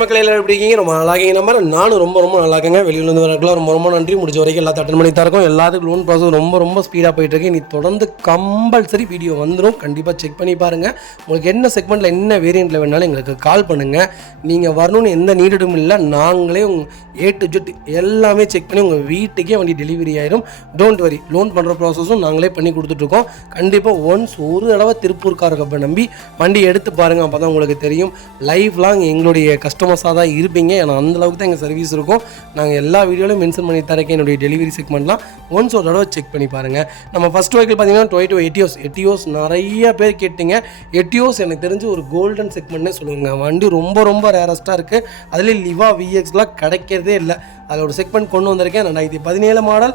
மக்கள் எல்லாரும் எப்படி இருக்கீங்க? ரொம்ப நல்லா இருக்கீங்க. நம்பர் நானும் ரொம்ப நல்லா இருக்கேங்க. வெளியிலேருந்து வரக்கலாம் ரொம்ப நன்றி. முடிஞ்ச வரைக்கும் எல்லாத்தையும் அட்டன் பண்ணி தரக்கும். எல்லாத்துக்கும் லோன் ப்ராசஸ் ரொம்ப ஸ்பீடாக போயிட்டு இருக்கு. நீ தொடர்ந்து கம்பல்சரி வீடியோ வந்துடும். கண்டிப்பாக செக் பண்ணி பாருங்கள். உங்களுக்கு என்ன செக்மெண்ட்டில் என்ன வேரியண்ட்டில் வேணாலும் எங்களுக்கு கால் பண்ணுங்கள். நீங்கள் வரணும்னு எந்த நீடும் இல்லை. நாங்களே A to Z எல்லாமே செக் பண்ணி உங்கள் வீட்டுக்கே வண்டி டெலிவரி ஆயிடும். டோன்ட் வரி, லோன் பண்ணுற ப்ராசஸும் நாங்களே பண்ணி கொடுத்துட்ருக்கோம். கண்டிப்பாக ஒன்ஸ் ஒரு தடவை திருப்பூர்காரக்கப்போ நம்பி வண்டி எடுத்து பாருங்கள். அப்போ தான் உங்களுக்கு தெரியும். லைஃப் லாங் எங்களுடைய கஸ்டமர்ஸாக தான் இருப்பீங்க. ஏன்னா அந்தளவுக்கு தான் எங்கள் சர்வீஸ் இருக்கும். நாங்கள் எல்லா வீடியோலையும் மென்ஷன் பண்ணி தரக்கேன். என்னுடைய டெலிவரி செக்மெண்ட்லாம் ஒன்ஸ் ஒரு தடவை செக் பண்ணி பாருங்கள். நம்ம ஃபஸ்ட் வெஹிக்கிள் பார்த்தீங்கன்னா டொயோட்டோ எட்டியோஸ் நிறைய பேர் கேட்டிங்க. எட்டியோஸ் எனக்கு தெரிஞ்சு ஒரு கோல்டன் செக்மெண்ட்னே சொல்லுவாங்க. வண்டி ரொம்ப ரேரஸ்ட்டாக இருக்குது. அதுலேயும் லிவா விஎக்ஸ்லாம் கிடைக்கிறதே இல்லை. அதில் ஒரு செக்மெண்ட் கொண்டு வந்திருக்கேன். 2017 மாடல்,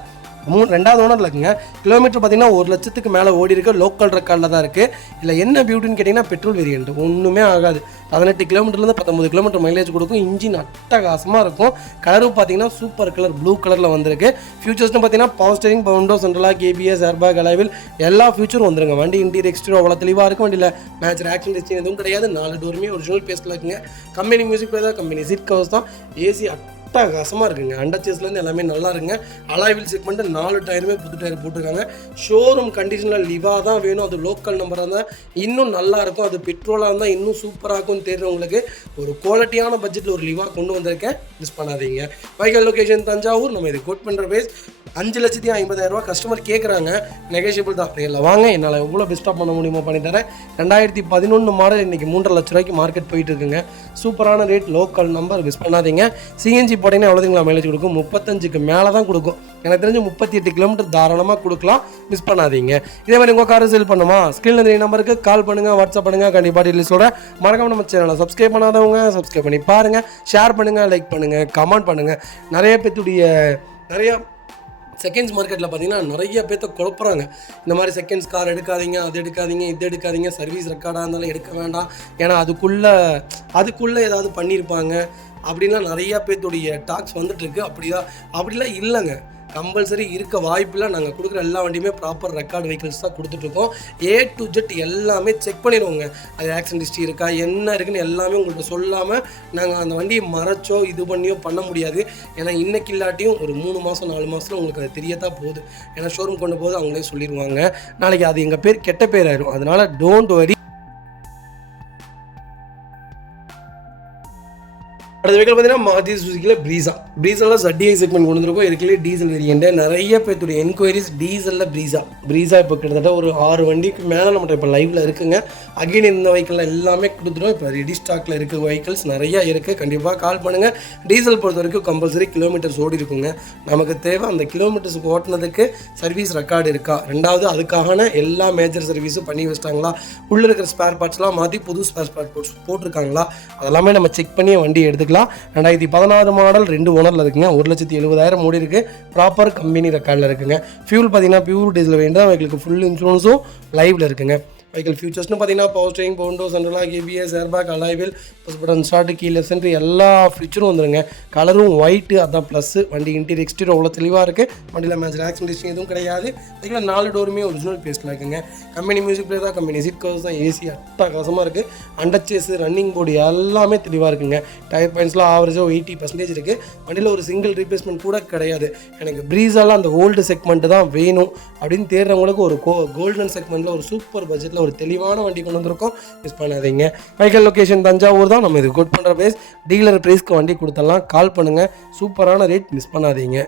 ரெண்டாவது ஓனரில் இருக்குங்க. கிலோமீட்டர் பார்த்தீங்கன்னா 1 லட்சத்துக்கு மேலே ஓடி இருக்குது. லோக்கல் ரெக்கார்டில் தான் இருக்குது. இல்லை என்ன பியூட்டின்னு கேட்டிங்கன்னா பெட்ரோல் வேரியண்ட் ஒன்றுமே ஆகாது. 18 கிலோமீட்டர்லேருந்து 19 கிலோமீட்டர் மைலேஜ் கொடுக்கும். இன்ஜின் அட்டகாசமாக இருக்கும். கலரும் பார்த்தீங்கன்னா சூப்பர் கலர் ப்ளூ கலரில் வந்திருக்கு. ஃபியூச்சர்ஸ்னு பார்த்தீங்கன்னா power steering, power window, central lock, ABS, airbag, alloy wheel எல்லா ஃபியூச்சரும் வந்துருங்க. வண்டி இன்டீரியர் எக்ஸ்டீரியர் அவ்வளோ தெளிவாக இருக்கும். வண்டியில் மேட்ச் ஆக்ஷன் டெஸ்டிங் எதுவும் கிடையாது. 4 டோருமே ஒரிஜினல் பேஸ்ட்டில் இருக்குங்க. கம்பெனி மியூசிக் பிளேயர் தான், கம்பெனி சீட் கவர்ஸ் தான், ஏசி அட்டகாசமாக இருக்குங்க. அண்டர்ச்சேஸ்லேருந்து எல்லாமே நல்லா இருக்குங்க. அலாய்வில் செக்மெண்ட்டு 4 டயருமே புது டயர் போட்டிருக்காங்க. ஷோரூம் கண்டிஷனில் லிவா தான் வேணும். அது லோக்கல் நம்பராக இருந்தால் இன்னும் நல்லாயிருக்கும். அது பெட்ரோலாக இருந்தால் இன்னும் சூப்பராக இருக்கும்னு தெரிஞ்சவங்களுக்கு ஒரு குவாலிட்டியான பட்ஜெட்டில் ஒரு லிவா கொண்டு வந்திருக்கேன். மிஸ் பண்ணாதீங்க. வைக்கல் லொக்கேஷன் தஞ்சாவூர். நம்ம இது கோட் பண்ணுற பேஸ் 5,50,000 கஸ்டமர் கேட்குறாங்க. நெகோஷியபிள் தான். இல்லை வாங்க, என்னால் எவ்வளோ பெஸ்ட்டாக பண்ண முடியுமோ பண்ணித்தரேன். 2011 மாடல் இன்றைக்கி 3.5 லட்ச ரூபாய்க்கு மார்க்கெட் போயிட்டு இருக்குங்க. சூப்பரான ரேட், லோக்கல் நம்பர், மிஸ் பண்ணாதீங்க. சிஎன்ஜி போட்டிங்கன்னா எவ்வளோதுங்களா மைலேஜ் கொடுக்கும்? 35க்கு மேலே தான் கொடுக்கும். எனக்கு தெரிஞ்சு 38 கிலோமீட்டர் தாராளமாக கொடுக்கலாம். மிஸ் பண்ணாதீங்க. இதே மாதிரி உங்கள் காரை சேல் பண்ணுமா? ஸ்க்ரீனில் தெரிய நம்பருக்கு கால் பண்ணுங்கள், வாட்ஸ்அப் பண்ணுங்கள். கண்டிப்பாக டீட்டெயில்ஸ் சொல்கிறேன். மறக்காம நம்ம சேனலை சப்ஸ்கிரைப் பண்ணாதவங்க சப்ஸ்கிரைப் பண்ணி பாருங்கள். ஷேர் பண்ணுங்கள், லைக் பண்ணுங்கள், கமெண்ட் பண்ணுங்கள். நிறைய செகண்ட்ஸ் மார்க்கெட்டில் பார்த்தீங்கன்னா நிறைய பேர்த்த குழப்புறாங்க. இந்த மாதிரி செகண்ட்ஸ் கார் எடுக்காதீங்க, அது எடுக்காதீங்க, இது எடுக்காதீங்க, சர்வீஸ் ரெக்கார்டாக இருந்தாலும் எடுக்க வேண்டாம், ஏன்னா அதுக்குள்ளே ஏதாவது பண்ணியிருப்பாங்க அப்படின்லாம் நிறையா பேர்த்துடைய டாக்ஸ் வந்துட்டுருக்கு. அப்படிலாம் இல்லைங்க. கம்பல்சரி இருக்க வாய்ப்பில்லை. நாங்கள் கொடுக்குற எல்லா வண்டியுமே ப்ராப்பர் ரெக்கார்டு வெஹிக்கிள்ஸ் தான் கொடுத்துட்ருக்கோம். A to Z எல்லாமே செக் பண்ணிடுவோங்க. அது ஆக்சிடென்ட் ஹிஸ்ட்ரி இருக்கா, என்ன இருக்குன்னு எல்லாமே உங்கள்கிட்ட சொல்லாமல் நாங்கள் அந்த வண்டியை மறைச்சோ இது பண்ணியோ பண்ண முடியாது. ஏன்னா இன்றைக்கி இல்லாட்டியும் ஒரு 3 மாதம் 4 மாதத்தில் உங்களுக்கு அது தெரியத்தான் போகுது. ஏன்னா ஷோரூம் கொண்டு போது அவங்களே சொல்லிடுவாங்க. நாளைக்கு அது எங்கள் பேர் கெட்ட பேர் ஆயிடும். அதனால் டோன்ட் வரி. அடுத்த வெஹிக்கிள் பார்த்தீங்கன்னா மாருதி சுசுக்கியில் ப்ரீஸாவில் ZDI செக்மெண்ட் கொண்டு வந்திருக்கோம். இதுக்குள்ளே டீசல் வேரியண்ட். நிறைய பேருடைய என்கொயரிஸ் டீசலில் ப்ரீஸா இப்போ கிட்டத்தட்ட ஒரு 6 வண்டிக்கு மேலே நம்மகிட்ட இப்போ லைவில் இருக்குங்க. அகைன் இந்த வெஹிக்கிளில் எல்லாமே கொடுத்துட்டோம். இப்போ ரெடி ஸ்டாக்கில் இருக்க வெஹிக்கிள்ஸ் நிறையா இருக்குது. கண்டிப்பாக கால் பண்ணுங்கள். டீசல் பொறுத்த வரைக்கும் கம்பல்சரி கிலோமீட்டர்ஸ் ஓடி இருக்குங்க. நமக்கு தேவை அந்த கிலோமீட்டர்ஸுக்கு ஓட்டினதுக்கு சர்வீஸ் ரெக்கார்டு இருக்கா, ரெண்டாவது அதுக்கான எல்லா மேஜர் சர்வீஸும் பண்ணி வச்சிட்டாங்களா, உள்ளே இருக்கிற ஸ்பேர் பார்ட்ஸ்லாம் மாற்றி புது ஸ்பேர் பார்ட்ஸ் போட்டிருக்காங்களா, அதெல்லாமே நம்ம செக் பண்ணி வண்டி எடுத்துக்கலாம். 2016 மாடல் 2 ஓனரில் இருக்குங்க. 1,70,000 ஓடி இருக்குது. ப்ராப்பர் கம்பெனி ரெக்கார்டில் இருக்குங்க. ஃபியூல் பார்த்தீங்கன்னா பியூர் டீசல் வேண்டாம். அவங்களுக்கு ஃபுல் இன்சூரன்ஸும் லைவில் இருக்குங்க. வெஹிக்கிள் ஃபியூச்சர்ஸ்னு பார்த்தீங்கன்னா power steering, power window, central lock, ABS, airbag, alloy wheel, push button start, keyless entry எல்லா ஃபியூச்சரும் வந்துருங்க. கலரும் ஒயிட்டு, அதான் ப்ளஸ்ஸு. வண்டி இன்டீரியர் எக்ஸ்டீரியர் அவ்வளோ தெளிவாக இருக்குது. வண்டியில் மேட்ச் ஆக்சிடென்ட் ஹிஸ்ட்ரி எதுவும் கிடையாது. வெஹிக்கில் 4 டோருமே ஒரிஜினல் பேஸ்ட்டில் இருக்குங்க. கம்பெனி மியூசிக் பிளேயர் தான், கம்பெனி சீட் கவர்ஸ் தான், ஏசி அட்டகாசமாக இருக்குது. அண்டர்ச்சேஸ், ரன்னிங் போர்டு எல்லாமே தெளிவாக இருக்குங்க. டயர் பாயிண்ட்ஸ்லாம் ஆவரேஜாக 80% இருக்குது. வண்டியில் ஒரு சிங்கிள் ரீப்ளேஸ்மெண்ட் கூட கிடையாது. எனக்கு ப்ரீஸாலாம் அந்த ஓல்டு செக்மெண்ட்டு தான் வேணும் அப்படின்னு தேடுறவங்களுக்கு ஒரு கோல்டன் செக்மெண்ட்டில் ஒரு சூப்பர் பட்ஜெட்டில் ஒரு தெளிவான வண்டி கொண்டு வந்திருக்கோம். மிஸ் பண்ணாதீங்க. வைக்கல் லொக்கேஷன் தஞ்சாவூர் தான். நம்ம இது கோட் பண்ணுற பேஸ். டீலர் ப்ரைஸ்க்கு வண்டி கொடுத்தலாம். கால் பண்ணுங்கள். சூப்பரான ரேட், மிஸ் பண்ணாதீங்க.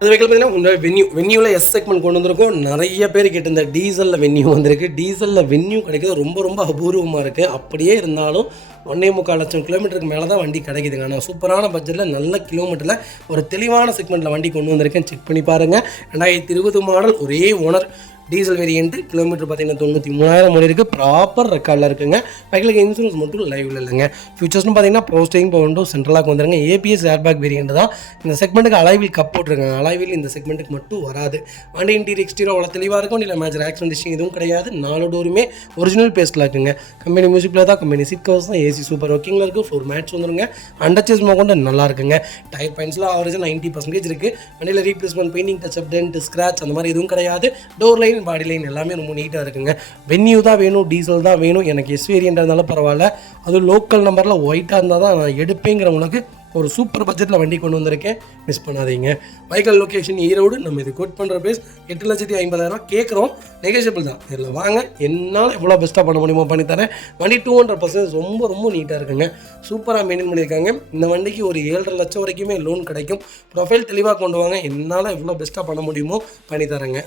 அது வெஹிக்கிள் பார்த்தீங்கன்னா வென்யூவில் எஸ் செக்மெண்ட் கொண்டு வந்திருக்கோம். நிறைய பேர் கேட்டு இந்த டீசலில் வென்யூ வந்திருக்கு. டீசலில் வென்யூ கிடைக்கிறது ரொம்ப அபூர்வமாக இருக்குது. அப்படியே இருந்தாலும் 1.25 லட்சம் கிலோமீட்டருக்கு மேலே தான் வண்டி கிடைக்குதுங்க. ஆனால் சூப்பரான பட்ஜெட்டில் நல்ல கிலோமீட்டரில் ஒரு தெளிவான செக்மெண்ட்டில் வண்டி கொண்டு வந்திருக்கேன். செக் பண்ணி பாருங்கள். 2020 மாடல், ஒரே ஓனர், டீசல் வேரியண்ட்டு. கிலோமீட்டர் பார்த்தீங்கன்னா 93,000 ஓடி இருக்குது. ப்ராப்பர் ரெக்கார்டில் இருக்குங்க. பைக்கில் இன்சூரன்ஸ் மட்டும் லைவில் இல்லைங்க. ஃபியூச்சர்ஸ்னு பார்த்தீங்கன்னா பவர் ஸ்டீரிங், பவுண்டோ, சென்ட்ரலாக் வந்துருங்க. ABS, ஏர்பேக் வேரியண்ட் தான். இந்த செக்மெண்ட்டுக்கு அலாய்வில் கப் போட்டிருக்காங்க. அலாய்வில் இந்த செக்மெண்ட்டுக்கு மட்டும் வராது. வண்டி இன்டீரியர் எக்ஸ்டீரியர் அவ்வளோ தெளிவாக இருக்கும். இல்லை மேஜர் ஆக்சிடென்ட் ஹிஸ்ட்ரி எதுவும் கிடையாது. 4 டோருமே ஒரிஜினல் பேஸ்ட்டில் இருக்குங்க. கம்பெனி மியூசிக் பிளேயர் தான், கம்பெனி சீட் கவர்ஸ் தான், ஏசி சூப்பர் ஒர்க்கிங்கில் இருக்குது. 4 மேட்ச் வந்துருங்க. அண்டர்ச்சேஸ் கொண்டு நல்லா இருக்குங்க. டயர் பாயிண்ட்ஸ்லாம் ஆவரேஜாக 90% இருக்குது. வண்டியில் replacement, painting, touch up, dent, scratch அந்த மாதிரி எதுவும் கிடையாது. Door line line body line எல்லாமே ரொம்ப நீட்டாக இருக்குங்க. வென்யூ தான் வேணும், டீசல் தான் வேணும், எனக்கு எஸ் வேரியன்ட்னால பரவாயில்ல, அதுவும் லோக்கல் நம்பரில் ஒயிட்டாக இருந்தால் தான் நான் எடுப்பேங்கிறவங்களுக்கு ஒரு சூப்பர் பட்ஜெட்டில் வண்டி கொண்டு வந்திருக்கேன். மிஸ் பண்ணாதீங்க. Vehicle location Erode. நம்ம இது கோட் பண்ணுற ப்ரைஸ் 8,50,000 கேட்குறோம். நெகோஷியபிள் தான். இதில் வாங்க, என்னால் எவ்வளோ பெஸ்ட்டாக பண்ண முடியுமோ பண்ணித்தரேன். வண்டி 200% ரொம்ப ரொம்ப நீட்டாக இருக்குங்க. சூப்பராக மெயின்டைன் பண்ணியிருக்காங்க. இந்த வண்டிக்கு ஒரு 7.5 லட்சம் வரைக்குமே லோன் கிடைக்கும். ப்ரொஃபைல் தெளிவாக கொண்டு வாங்க, என்னால் எவ்வளோ பெஸ்ட்டாக பண்ண முடியுமோ பண்ணித்தரேங்க.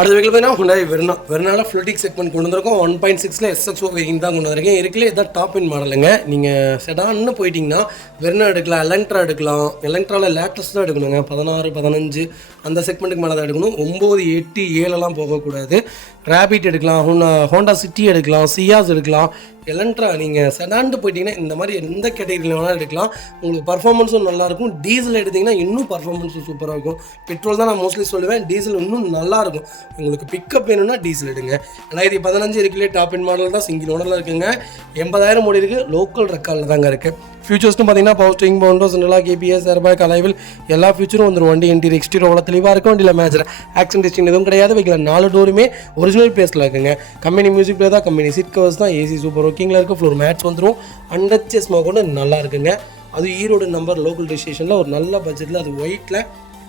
அடுத்த வெஹிக்கிள் பார்த்தீங்கன்னா Hyundai வெர்னால ஃப்ளோட்டிக் செக்மெண்ட் கொண்டு வந்திருக்கோம். 1.6 SXO வேரியன்ட் தான் கொண்டு வந்திருக்கேன். இருக்குல்ல இதான் டாப் இன் மாடலுங்க. நீங்கள் செடான்னு போயிட்டீங்கன்னா வெர்னா எடுக்கலாம், எலக்ட்ரா எடுக்கலாம். எலக்ட்ராவில் லேட்டஸ்ட் தான் எடுக்கணுங்க. 16, 15 அந்த செக்மெண்ட்டுக்கு மேலே தான் எடுக்கணும். 9, 8, 7 போகக்கூடாது. ரேபிட் எடுக்கலாம், ஹோண்டா சிட்டி எடுக்கலாம், சியாஸ் எடுக்கலாம். எலக்ட்ரா நீங்கள் செடான்ட்டு போயிட்டீங்கன்னா இந்த மாதிரி எந்த கேட்டகரியில் வேணாலும் எடுக்கலாம். உங்களுக்கு பர்ஃபார்மன்ஸும் நல்லாயிருக்கும். டீசல் எடுத்திங்கன்னா இன்னும் பர்ஃபார்மன்ஸும் சூப்பராக இருக்கும். பெட்ரோல் தான் நான் மோஸ்ட்லி சொல்லுவேன், டீசல் இன்னும் நல்லாயிருக்கும். உங்களுக்கு பிக்கப் வேணும்னா டீசல் எடுங்க. 2015 இருக்குல்லே டாப் இன் மாடல் தான், சிங்கிள் ஓனரில் இருக்குங்க. 80,000 ஓடி இருக்குது. லோக்கல் ரெக்கார்டில் தாங்க இருக்குது. ஃபியூச்சர்ஸ்னு பார்த்தீங்கன்னா power steering, power window, central lock, ABS, airbag, alloy wheel எல்லா ஃபியூச்சரும் வந்துடும். வண்டி இன்டீரியர் எக்ஸ்டீரியர் அவ்வளோ தெளிவாக இருக்கும். வண்டியில் மேஜர் ஆக்சிடென்ட் ஹிஸ்ட்ரி எதுவும் கிடையாது. வைக்கல 4 டோருமே ஒரிஜினல் பேஸில் இருக்குங்க. கம்பெனி மியூசிக் பிளே தான், கம்பெனி சீட் கவர்ஸ் தான், ஏசி சூப்பர் ஒர்க்கிங்கில் இருக்குது. ஃப்ளோர் மேட்ச் வந்துடும். அண்டச்சஸ்மாக கூட நல்லா இருக்குங்க. அது ஈரோடு நம்பர் லோக்கல் ரெஜிஸ்ட்ரேஷனில் ஒரு நல்ல பட்ஜெட்டில், அது ஒயிட்டில்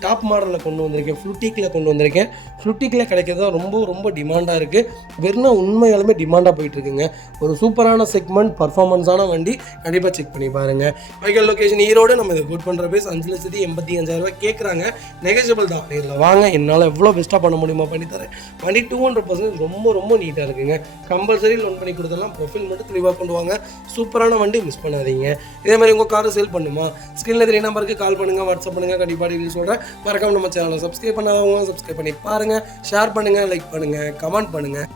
டாப் மாடலில் கொண்டு வந்திருக்கேன். ஃப்ளூட்டிக்கில் கொண்டு வந்திருக்கேன். ஃப்ளூட்டிக்கில் கிடைக்கிறது தான் ரொம்ப ரொம்ப டிமாண்டாக இருக்குது. வெறும் உண்மையாலுமே டிமாண்டாக போயிட்டுருக்குங்க. ஒரு சூப்பரான செக்மெண்ட், பர்ஃபார்மன்ஸான வண்டி. கண்டிப்பாக செக் பண்ணி பாருங்கள். Vehicle location Erode. நம்ம இதை கோட் பண்ணுற பேஸ் 5,85,000 கேட்குறாங்க. நெகோஷியபிள் தான். இதில் வாங்க, என்னால் எவ்வளோ பெஸ்ட்டாக பண்ண முடியுமா பண்ணித்தரேன். வண்டி 200% ரொம்ப ரொம்ப நீட்டாக இருக்குங்க. கம்பல்சரி லோன் பண்ணி கொடுத்துடலாம். ப்ரொஃபைல் மட்டும் தெளிவாக கொண்டு வாங்க. சூப்பரான வண்டி, மிஸ் பண்ணாதீங்க. இதே மாதிரி உங்கள் காரை சேல் பண்ணுமா, ஸ்க்ரீனில் 3 நம்பருக்கு கால் பண்ணுங்கள், வாட்ஸ்அப் பண்ணுங்கள். கண்டிப்பாக டீட்டெயில் சொல்கிறேன். மறக்காம நம்ம சேனலை சப்ஸ்கிரைப் பண்ணாதவங்க சப்ஸ்கிரைப் பண்ணி பாருங்கள். ஷேர் பண்ணுங்கள், லைக் பண்ணுங்கள், கமெண்ட் பண்ணுங்கள்.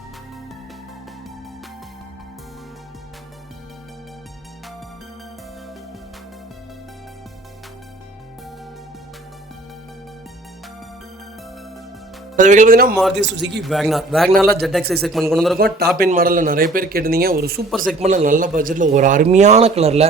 அது வெஹிக்கிள் பார்த்தீங்கன்னா மாருதி சுசுகி வேக்னாரில் ZXi செக்மெண்ட் கொண்டு வந்திருக்கோம். டாப் இன் மாடலில் நிறைய பேர் கேட்டிருந்தீங்க. ஒரு சூப்பர் செக்மெண்ட்டில் நல்ல பட்ஜெட்டில் ஒரு அருமையான கலரில்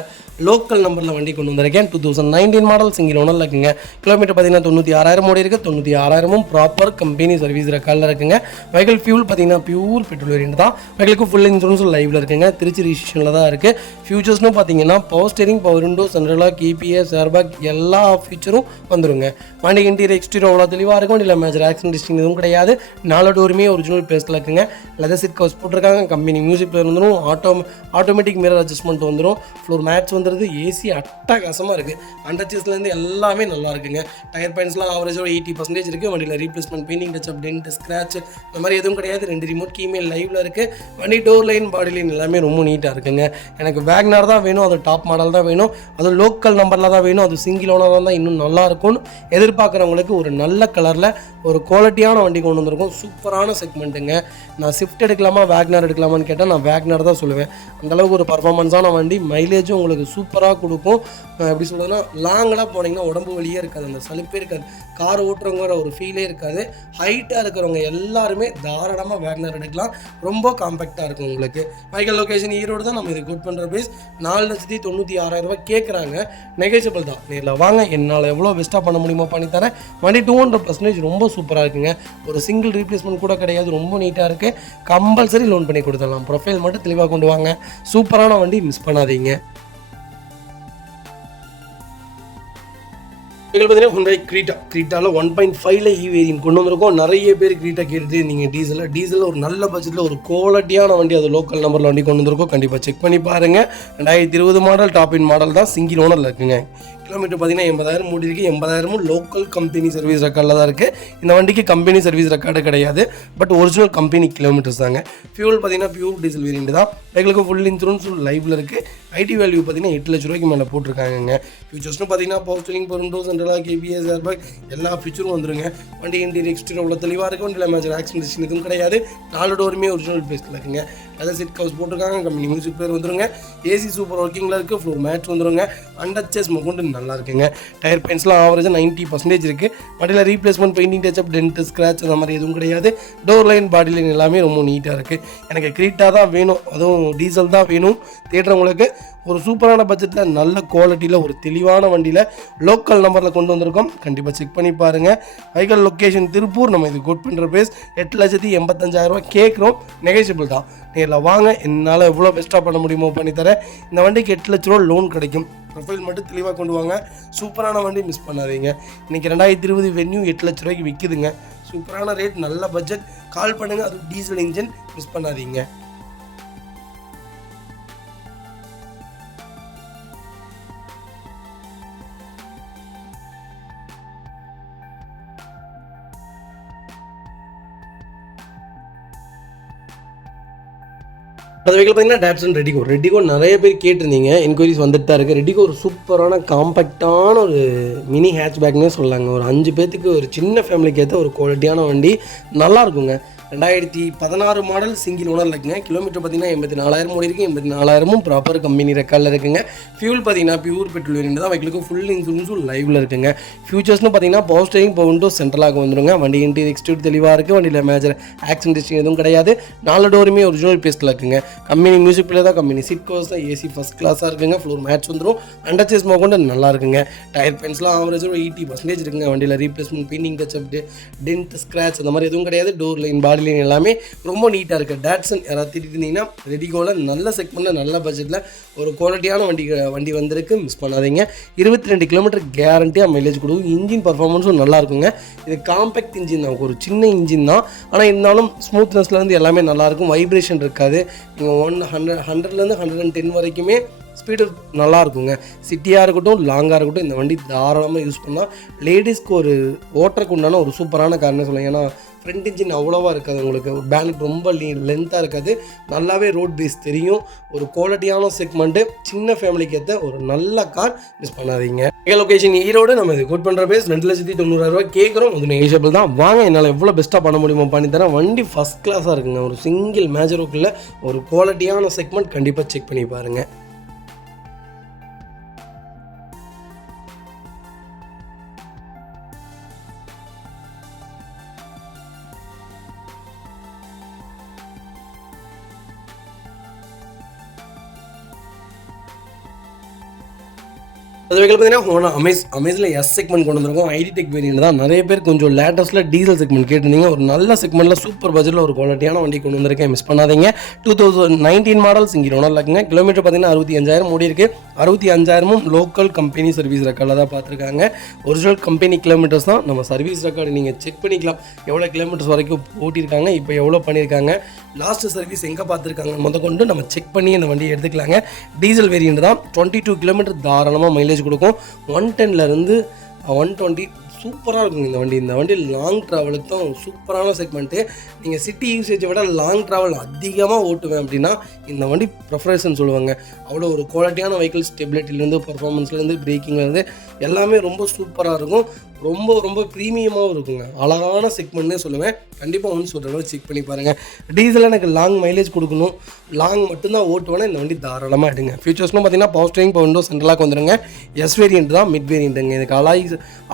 லோக்கல் நம்பரில் வண்டி கொண்டு வந்திருக்கேன். 2019 மாடல், சிங்கிள் ஓனரில் இருக்குங்க. கிலோமீட்டர் பார்த்தீங்கன்னா 96,000 ஓடி இருக்குது. 96,000 ப்ராப்பர் கம்பெனி சர்வீஸ் ரெக்கார்டில் இருக்குங்க. வெஹிக்கிள் ஃபியூல் பார்த்தீங்கன்னா பியூர் பெட்ரோல் வேரியன்ட் தான். வெஹிக்கிளுக்கு ஃபுல் இன்சூரன்ஸும் லைவில் இருக்குங்க. திருச்சி ரிஜிஸ்ட்ரேஷனில் தான் இருக்குது. ஃபியூச்சர்ஸ்னு பார்த்தீங்கன்னா power steering, power window, central lock, ABS, airbag எல்லா ஃபியூச்சரும் வந்துருங்க. வண்டி இன்டீரியர் எக்ஸ்டீரியர் அவ்வளோ தெளிவாக இருக்கும். வண்டியில் மேஜர் ஆக்சிடென்ட் ஹிஸ்ட்ரி எதுவும் கிடையாது. 4 டோருமே ஒரிஜினல் பேஸில் இருக்குங்க. லெதர் சீட் கவர்ஸ் போட்டிருக்காங்க. கம்பெனி மியூசிக் பிளேயர் வந்துடும். ஆட்டோமேட்டிக் மிரர் அட்ஜஸ்ட்மெண்ட் வந்துடும். ஃப்ளோர் மேட்ச் வந்துடுது. ஏசி அட்டகாசமாக இருக்குது. அண்டர்ச்சஸ்லேருந்து எல்லாமே நல்லா இருக்குங்க. டயர் பாயிண்ட்ஸ்லாம் ஆவரேஜோட 80% இருக்குது. வண்டியில் replacement, painting touch up, dent, scratch அந்த மாதிரி எதுவும் கிடையாது. 2 ரிமோட் கீமேல் லைவில் இருக்குது. வண்டி டோர் லைன், பாடி லைன் எல்லாமே ரொம்ப நீட்டாக இருக்குங்க. எனக்கு வேக்னார் தான் வேணும், அது டாப் மாடல் தான் வேணும், அது லோக்கல் நம்பரில் தான் வேணும், அது சிங்கிள் ஓனர் தான் இன்னும் நல்லா இருக்கும்னு எதிர்பார்க்குறவங்களுக்கு ஒரு நல்ல கலரில் ஒரு குவாலிட்டியான வண்டி கொண்டு வந்திருக்கும். சூப்பரான செக்மெண்ட்டுங்க. நான் ஸ்விஃப்ட் எடுக்கலாமா வேக்னார் எடுக்கலாமான்னு கேட்டால் நான் வேக்னார் தான் சொல்லுவேன். அந்தளவுக்கு ஒரு பர்ஃபார்மன்ஸான வண்டி. மைலேஜும் உங்களுக்கு சூப்பராக கொடுக்கும். எப்படி சொல்கிறதுனா, லாங்கெலாம் போனீங்கன்னா உடம்பு வலியே இருக்காது, அந்த சலிப்பே இருக்காது, கார் ஓட்டுறவங்கிற ஒரு ஃபீலே இருக்காது. ஹைட்டாக இருக்கிறவங்க எல்லாருமே தாராளமாக வேக்னார் எடுக்கலாம். ரொம்ப காம்பேக்டாக இருக்கும் உங்களுக்கு. வெஹிக்கிள் லொக்கேஷன் ஈரோடு தான். நம்ம இது குட் பண்ணுற பேஸ் 4,96,000 கேட்குறாங்க. நெகோஷியபிள் தான். நேரில் வாங்க, என்னால் எவ்வளோ பெஸ்ட்டாக பண்ண முடியுமோ பண்ணித்தரேன். வண்டி 200% ரொம்ப சூப்பராக இருக்குங்க. ஒரு சிங்கிள் ரீப்ளேஸ்மெண்ட் கூட கிடையாது. ரொம்ப நீட்டாக இருக்குது. கம்பல்சரி லோன் பண்ணி கொடுத்துடலாம். ப்ரொஃபைல் மட்டும் தெளிவாக கொண்டு வாங்க. சூப்பரான வண்டி, மிஸ் பண்ணாதீங்க. வெஹிக்கிள் பார்த்தீங்கன்னா Hyundai கிரீட்டாவில் 1.5 வேரியன்ட் கொண்டு வந்திருக்கோம். நிறைய பேர் கிரீட்டா கேட்டுட்டு நீங்கள் டீசலில் ஒரு நல்ல பட்ஜெட்டில் ஒரு குவாலிட்டியான வண்டி, அது லோக்கல் நம்பரில் வண்டி கொண்டு வந்திருக்கோம். கண்டிப்பாக செக் பண்ணி பாருங்கள். 2020 மாடல், டாப் இன் மாடல் தான், சிங்கிள் ஓனரில் இருக்குங்க. கிலோமீட்டர் பார்த்தீங்கன்னா 80,000 மூடி இருக்குது. 80,000 லோக்கல் கம்பெனி சர்வீஸ் ரெக்கார்டில் தான் இருக்குது. இந்த வண்டிக்கு கம்பெனி சர்வீஸ் ரெக்கார்டு கிடையாது, பட் ஒரிஜினல் கம்பெனி கிலோமீட்டர்ஸ் தாங்க. ஃபியூல் பார்த்தீங்கன்னா பியூர் டீசல் வேரியன்ட் தான். எங்களுக்கு ஃபுல் இன்சூரன்ஸ் லைவில் இருக்குது. ஐடி வேல்யூ பார்த்தீங்கன்னா 8 லட்ச ரூபாய்க்கு மேலே போட்டிருக்காங்க. ஃபியூச்சர்ஸ்னு பார்த்தீங்கன்னா power steering, power window, central lock, ABS, airbag எல்லா ஃபியூச்சரும் வந்துருங்க. வண்டி இன்டீரியர் எக்ஸ்டீரியர் அவ்வளோ தெளிவாக இருக்கும். வண்டியில் மேஜர் ஆக்சிடென்ட் ஹிஸ்ட்ரி எதுவும் கிடையாது. 4 டோருமே ஒரிஜினல் பேஸில் இருக்குங்க. லெதர் சீட் கவர்ஸ் போட்டிருக்காங்க, கம்பெனி மியூசிக் பிளேயர் வந்துருங்க, ஏசி சூப்பர் ஒர்க்கிங்கில் இருக்குது, ஃப்ளோர் மேட்ச் வந்துருங்க, அண்டர்ச்சேஸ் கொண்டு நல்லா இருக்குங்க. டயர் பெயிண்ட்ஸ்லாம் ஆவரேஜாக 90% இருக்குது. வண்டியில் replacement, painting touch up, dent, scratch அந்த மாதிரி எதுவும் கிடையாது. டோர் லைன், பாடி லைன் எல்லாமே ரொம்ப நீட்டாக இருக்குது. எனக்கு கிரீட்டா தான் வேணும், அதுவும் டீசல் தான் வேணும் தேடுறவங்களுக்கு ஒரு சூப்பரான பட்ஜெட்டில் நல்ல குவாலிட்டியில் ஒரு தெளிவான வண்டியில் லோக்கல் நம்பரில் கொண்டு வந்திருக்கோம். கண்டிப்பாக செக் பண்ணி பாருங்கள். Vehicle location Tiruppur. நம்ம இது கோட் பண்ணுற ப்ரைஸ் 8,85,000 கேட்குறோம். நெகோஷியபிள் தான். நேரில் வாங்க, என்னால் எவ்வளோ பெஸ்ட்டாக பண்ண முடியுமோ பண்ணித்தரேன். இந்த வண்டிக்கு 8 லட்ச ரூபா லோன் கிடைக்கும். ப்ரொஃபைல் மட்டும் தெளிவாக கொண்டு வாங்க. சூப்பரான வண்டி, மிஸ் பண்ணாதீங்க. இன்றைக்கி 2020 வென்யூ 8 லட்ச ரூபாய்க்கு விற்குதுங்க. சூப்பரான ரேட், நல்ல பட்ஜெட். கால் பண்ணுங்கள். அது டீசல் இன்ஜின், மிஸ் பண்ணாதீங்க. அது வெஹிக்கிள் பார்த்தீங்கன்னா டாட்சன் ரெட்டிகோ நிறைய பேர் கேட்டிருந்தீங்க, என்கொயரிஸ் வந்துட்டு தான் இருக்குது. ரெட்டிகோ ஒரு சூப்பரான காம்பேக்டான ஒரு மினி ஹேட்ச்பேக்னே சொல்லலாங்க. ஒரு 5 பேர்த்துக்கு ஒரு சின்ன ஃபேமிலிக்கு ஏற்ற ஒரு குவாலிட்டியான வண்டி, நல்லாயிருக்குங்க. 2016 மாடல், சிங்கிள் ஓனர் இருக்குங்க. கிலோமீட்டர் பார்த்தீங்கன்னா 84,000 ஓடி இருக்குது. 84,000 ப்ராப்பர் கம்பெனி ரெக்கார்டில் இருக்குங்க. ஃபியூல் பார்த்தீங்கன்னா பியூர் பெட்ரோல் வேரியன்ட் தான். வெஹிக்கிளுக்கு ஃபுல் இன்சூரன்ஸும் லைவில் இருக்குங்க. ஃபியூச்சர்ஸ்னு பார்த்தீங்கன்னா power steering, power window, central lock வந்துருங்க. வண்டி இன்டீரியர் எக்ஸ்டீரியர் தெளிவாக இருக்குது. வண்டியில் மேஜர் ஆக்சிடென்ட் ஹிஸ்ட்ரி எதுவும் கிடையாது. 4 டோருமே ஒரிஜினல் பேஸ்ட்டில் இருக்குங்க. கம்பெனி மியூசிக் பிளேயர் தான், கம்பெனி சீட் கவர்ஸ் தான், ஏசி ஃபஸ்ட் கிளாஸாக இருக்குங்க. ஃப்ளோர் மேட்ச் வந்துடும். அண்டர்ச்சேஸ் கொண்டு நல்லா இருக்குங்க. டயர் பெயிண்ட்ஸ்லாம் ஆவரேஜாக 80% இருக்குங்க. வண்டியில் replacement, painting touch up, dent, scratch அந்த மாதிரி எதுவும் கிடையாது. டோர் லைன், பாடி லைன் எல்லாமே ரொம்ப நீட்டாக இருக்குது. டாட்சன் யாராவது திட்டிருந்தீங்கன்னா ரெடிகோவில் நல்ல செக்மெண்ட்டில் நல்ல பட்ஜெட்டில் ஒரு குவாலிட்டியான வண்டி வந்திருக்கு, மிஸ் பண்ணாதீங்க. 22 கிலோமீட்டர் கேரண்டியாக மைலேஜ் கொடுக்கும். இன்ஜின் பர்ஃபார்மன்ஸும் நல்லா இருக்குங்க. இது காம்பேக்ட் இன்ஜின் தான், ஒரு சின்ன இன்ஜின் தான். ஆனால் இருந்தாலும் ஸ்மூத்னஸ்லேருந்து எல்லாமே நல்லாயிருக்கும். வைப்ரேஷன் இருக்காது. நீங்கள் 100லேருந்து 110 வரைக்குமே ஸ்பீடு நல்லா இருக்குங்க. சிட்டியாக இருக்கட்டும், லாங்காக இருக்கட்டும், இந்த வண்டி தாராளமாக யூஸ் பண்ணால் லேடிஸ்க்கு ஒரு ஓட்டருக்கு உண்டான ஒரு சூப்பரான காரணம் சொல்லுங்கள். ஏன்னா ஃப்ரண்ட் இன்ஜின் அவ்வளோவா இருக்காது, உங்களுக்கு பேனட் ரொம்ப லென்த்தாக இருக்காது, நல்லாவே ரோட் பேஸ் தெரியும். ஒரு குவாலிட்டியான செக்மெண்ட்டு, சின்ன ஃபேமிலிக்கு ஏற்ற ஒரு நல்ல கார், மிஸ் பண்ணாதீங்க. லொகேஷன் ஈரோடு. நம்ம இது கோட் பண்ணுற பேஸ் 2,90,000 கேட்குறோம். அது நெகோஷியபிள் தான். வாங்க, என்னால் எவ்வளோ பெஸ்ட்டாக பண்ண முடியுமோ பண்ணித்தரேன். வண்டி ஃபஸ்ட் கிளாஸாக இருக்குங்க. ஒரு சிங்கிள் மேஜர் ஒர்க்கில் ஒரு குவாலிட்டியான செக்மெண்ட், கண்டிப்பாக செக் பண்ணி பாருங்கள். அது வெஹிக்கிள் பார்த்தீங்கன்னா அமேஸில் எஸ் செக்மெண்ட் கொண்டு வந்திருக்கோம். ஐடி டெக் வேரியன்ட் தான். நிறைய பேர் கொஞ்சம் லேட்டஸ்ட்டில் டீசல் செக்மெண்ட் கேட்டிருந்தீங்க. ஒரு நல்ல செக்மெண்ட்டில் சூப்பர் பட்ஜெட்டில் ஒரு குவாலிட்டியான வண்டி கொண்டு வந்திருக்கேன், மிஸ் பண்ணாதீங்க. 2019 மாடல், சிங்கிள் ஓனர் இருக்குங்க. கிலோமீட்டர் பார்த்தீங்கன்னா 65,000 ஓடி இருக்குது. 65,000 லோக்கல் கம்பெனி சர்வீஸ் ரெக்கார்டில் தான் பார்த்துருக்காங்க. ஒரிஜினல் கம்பெனி கிலோமீட்டர்ஸ் தான். நம்ம சர்வீஸ் ரெக்கார்டு நீங்கள் செக் பண்ணிக்கலாம், எவ்வளோ கிலோமீட்டர்ஸ் வரைக்கும் ஓட்டியிருக்காங்க, இப்போ எவ்வளோ பண்ணியிருக்காங்க, லாஸ்ட் சர்வீஸ் எங்கே பார்த்துருக்காங்க கொண்டு நம்ம செக் பண்ணி இந்த வண்டியை எடுத்துக்கலாங்க. டீசல் வேரியன்ட் தான். 22 கிலோமீட்டர் தாராளமாக மைலேஜ் கொடுக்கும். 110லேருந்து 120 சூப்பராக இருக்குங்க இந்த வண்டி. இந்த வண்டி லாங் ட்ராவலுக்கு தான் சூப்பரான செக்மெண்ட்டு. நீங்கள் சிட்டி யூசேஜை விட லாங் ட்ராவல் அதிகமாக ஓட்டுவேன் அப்படின்னா இந்த வண்டி ப்ரிஃபரன்ஸ்னு சொல்லுவாங்க. அவ்வளோ ஒரு குவாலிட்டியான வெஹிக்கிள், ஸ்டெபிலிட்டிலேருந்து, பர்ஃபார்மன்ஸ்லேருந்து, பிரேக்கிங்லேருந்து எல்லாமே ரொம்ப சூப்பராக இருக்கும். ரொம்ப ரொம்ப ப்ரீமியமாகவும் இருக்குங்க. அழகான செக்மெண்ட்னே சொல்லுவேன். கண்டிப்பாக ஒன்று சொல்கிறேன், செக் பண்ணி பாருங்கள். டீசலில் எனக்கு லாங் மைலேஜ் கொடுக்கணும், லாங் மட்டும்தான் ஓட்டுவேன்னா இந்த வண்டி தாராளமாக எடுங்க. ஃபியூச்சர்ஸ்னு பார்த்தீங்கன்னா பவர் ஸ்டீரிங், பவர் விண்டோ, சென்ட்ரலாக வந்துடுங்க. எஸ் வேரியன்ட் தான், மிட் வேரியண்ட்டுங்க. இதுக்கு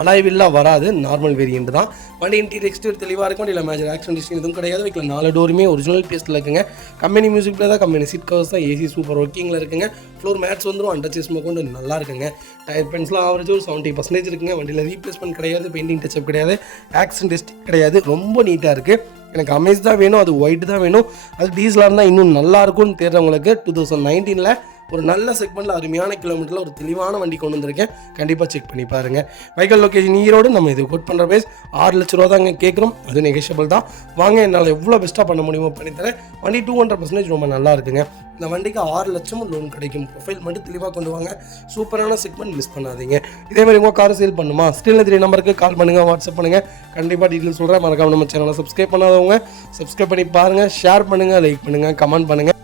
அலாய்வில்லாம் வராது, நார்மல் வேரியன்ட் தான். வண்டி இன்டீரியர் எக்ஸ்டீரியர் தெளிவாக இருக்கும். வண்டியில் மேஜர் ஆக்சிடென்ட் ஹிஸ்ட்ரி எதுவும் கிடையாது. வீட்டில் 4 டோருமே ஒரிஜினல் பேஸ்ட்டில் இருக்குங்க. கம்பெனி மியூசிக் பிளேயர் தான், கம்பெனி சீட் கவர்ஸ் தான், ஏசி சூப்பர் ஒர்க்கிங்கில் இருக்குங்க. ஃப்ளோர் மேட்ச் வந்துடும். அண்டர்ச்சேஸ் கொண்டு நல்லா இருக்குங்க. டயர் பெயிண்ட்ஸ்லாம் ஆவரேஜ் ஒரு 70% இருக்குங்க. வண்டியில் ரீப்ளேஸ்மெண்ட் கிடையாது, பெயிண்டிங் டச்சப் கிடையாது, ஆக்சிடென்ட் ஹிஸ்ட்ரி கிடையாது. ரொம்ப நீட்டாக இருக்குது. எனக்கு அமேஸ் தான் வேணும், அது ஒயிட் தான் வேணும், அது டீசலாக இருந்தால் இன்னும் நல்லா இருக்கும்னு தேடுறவங்களுக்கு 2019 ஒரு நல்ல செக்மெண்ட்டில் அருமையான கிலோமீட்டரில் ஒரு தெளிவான வண்டி கொண்டு வந்திருக்கேன். கண்டிப்பாக செக் பண்ணி பாருங்கள். Vehicle location Erode. நம்ம இது கோட் பண்ணுற பேஸ் 6 லட்ச ரூபா தாங்க கேட்குறோம். அது நெகோஷியபிள் தான். வாங்க, என்னால் எவ்வளோ பெஸ்ட்டாக பண்ண முடியுமோ பண்ணித்தரேன். வண்டி 200% ரொம்ப நல்லா இருக்குங்க. இந்த வண்டிக்கு 6 லட்சமும் லோன் கிடைக்கும். ப்ரொஃபைல் மட்டும் தெளிவாக கொண்டு வாங்க. சூப்பரான செக்மெண்ட், மிஸ் பண்ணாதீங்க. இதேமாதிரி உங்கள் காரை சேல் பண்ணுமா, ஸ்க்ரீனில் 3 நம்பருக்கு கால் பண்ணுங்கள், வாட்ஸ்அப் பண்ணுங்கள். கண்டிப்பாக டீட்டெயில் சொல்கிறேன். மறக்காம நம்ம சேனலை சப்ஸ்கிரைப் பண்ணாதவங்க சப்ஸ்கிரைப் பண்ணி பாருங்கள், ஷேர் பண்ணுங்கள், லைக் பண்ணுங்கள், கமெண்ட் பண்ணுங்கள்.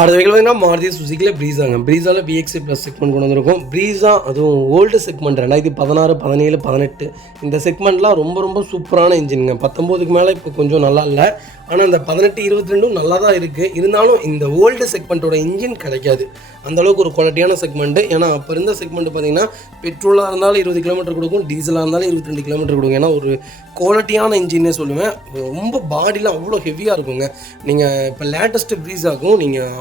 அடுத்த வெஹிக்கிள் பார்த்தீங்கன்னா மாருதி சுசுக்கியில் ப்ரீஸாங்க. ப்ரீஸாவில் VXI ப்ளஸ் செக்மெண்ட் கொண்டு வந்திருக்கும். ப்ரீஸா அதுவும் ஓல்டு செக்மெண்ட் 2016, 17, 18 இந்த செக்மெண்ட்லாம் ரொம்ப ரொம்ப சூப்பரான இன்ஜினுங்க. 19க்கு மேலே இப்போ கொஞ்சம் நல்லா இல்லை. ஆனால் இந்த 18, 22 நல்லா தான் இருக்குது. இருந்தாலும் இந்த ஓல்டு செக்மெண்ட்டோட இன்ஜின் கிடைக்காது. அந்தளவுக்கு ஒரு குவாலிட்டியான செக்மெண்ட்டு. ஏன்னா அப்போ இருந்த செக்மெண்ட்டு பார்த்தீங்கன்னா பெட்ரோலாக இருந்தாலும் 20 கிலோமீட்டர் கொடுக்கும், டீசலாக இருந்தாலும் 22 கிலோமீட்டர் கொடுக்கும். ஏன்னா ஒரு குவாலிட்டியான இன்ஜின்னே சொல்லுவேன். ரொம்ப பாடிலாம் அவ்வளோ ஹெவியாக இருக்குங்க. நீங்கள் இப்போ லேட்டஸ்ட்டு ப்ரீஸாக்கும் நீங்கள்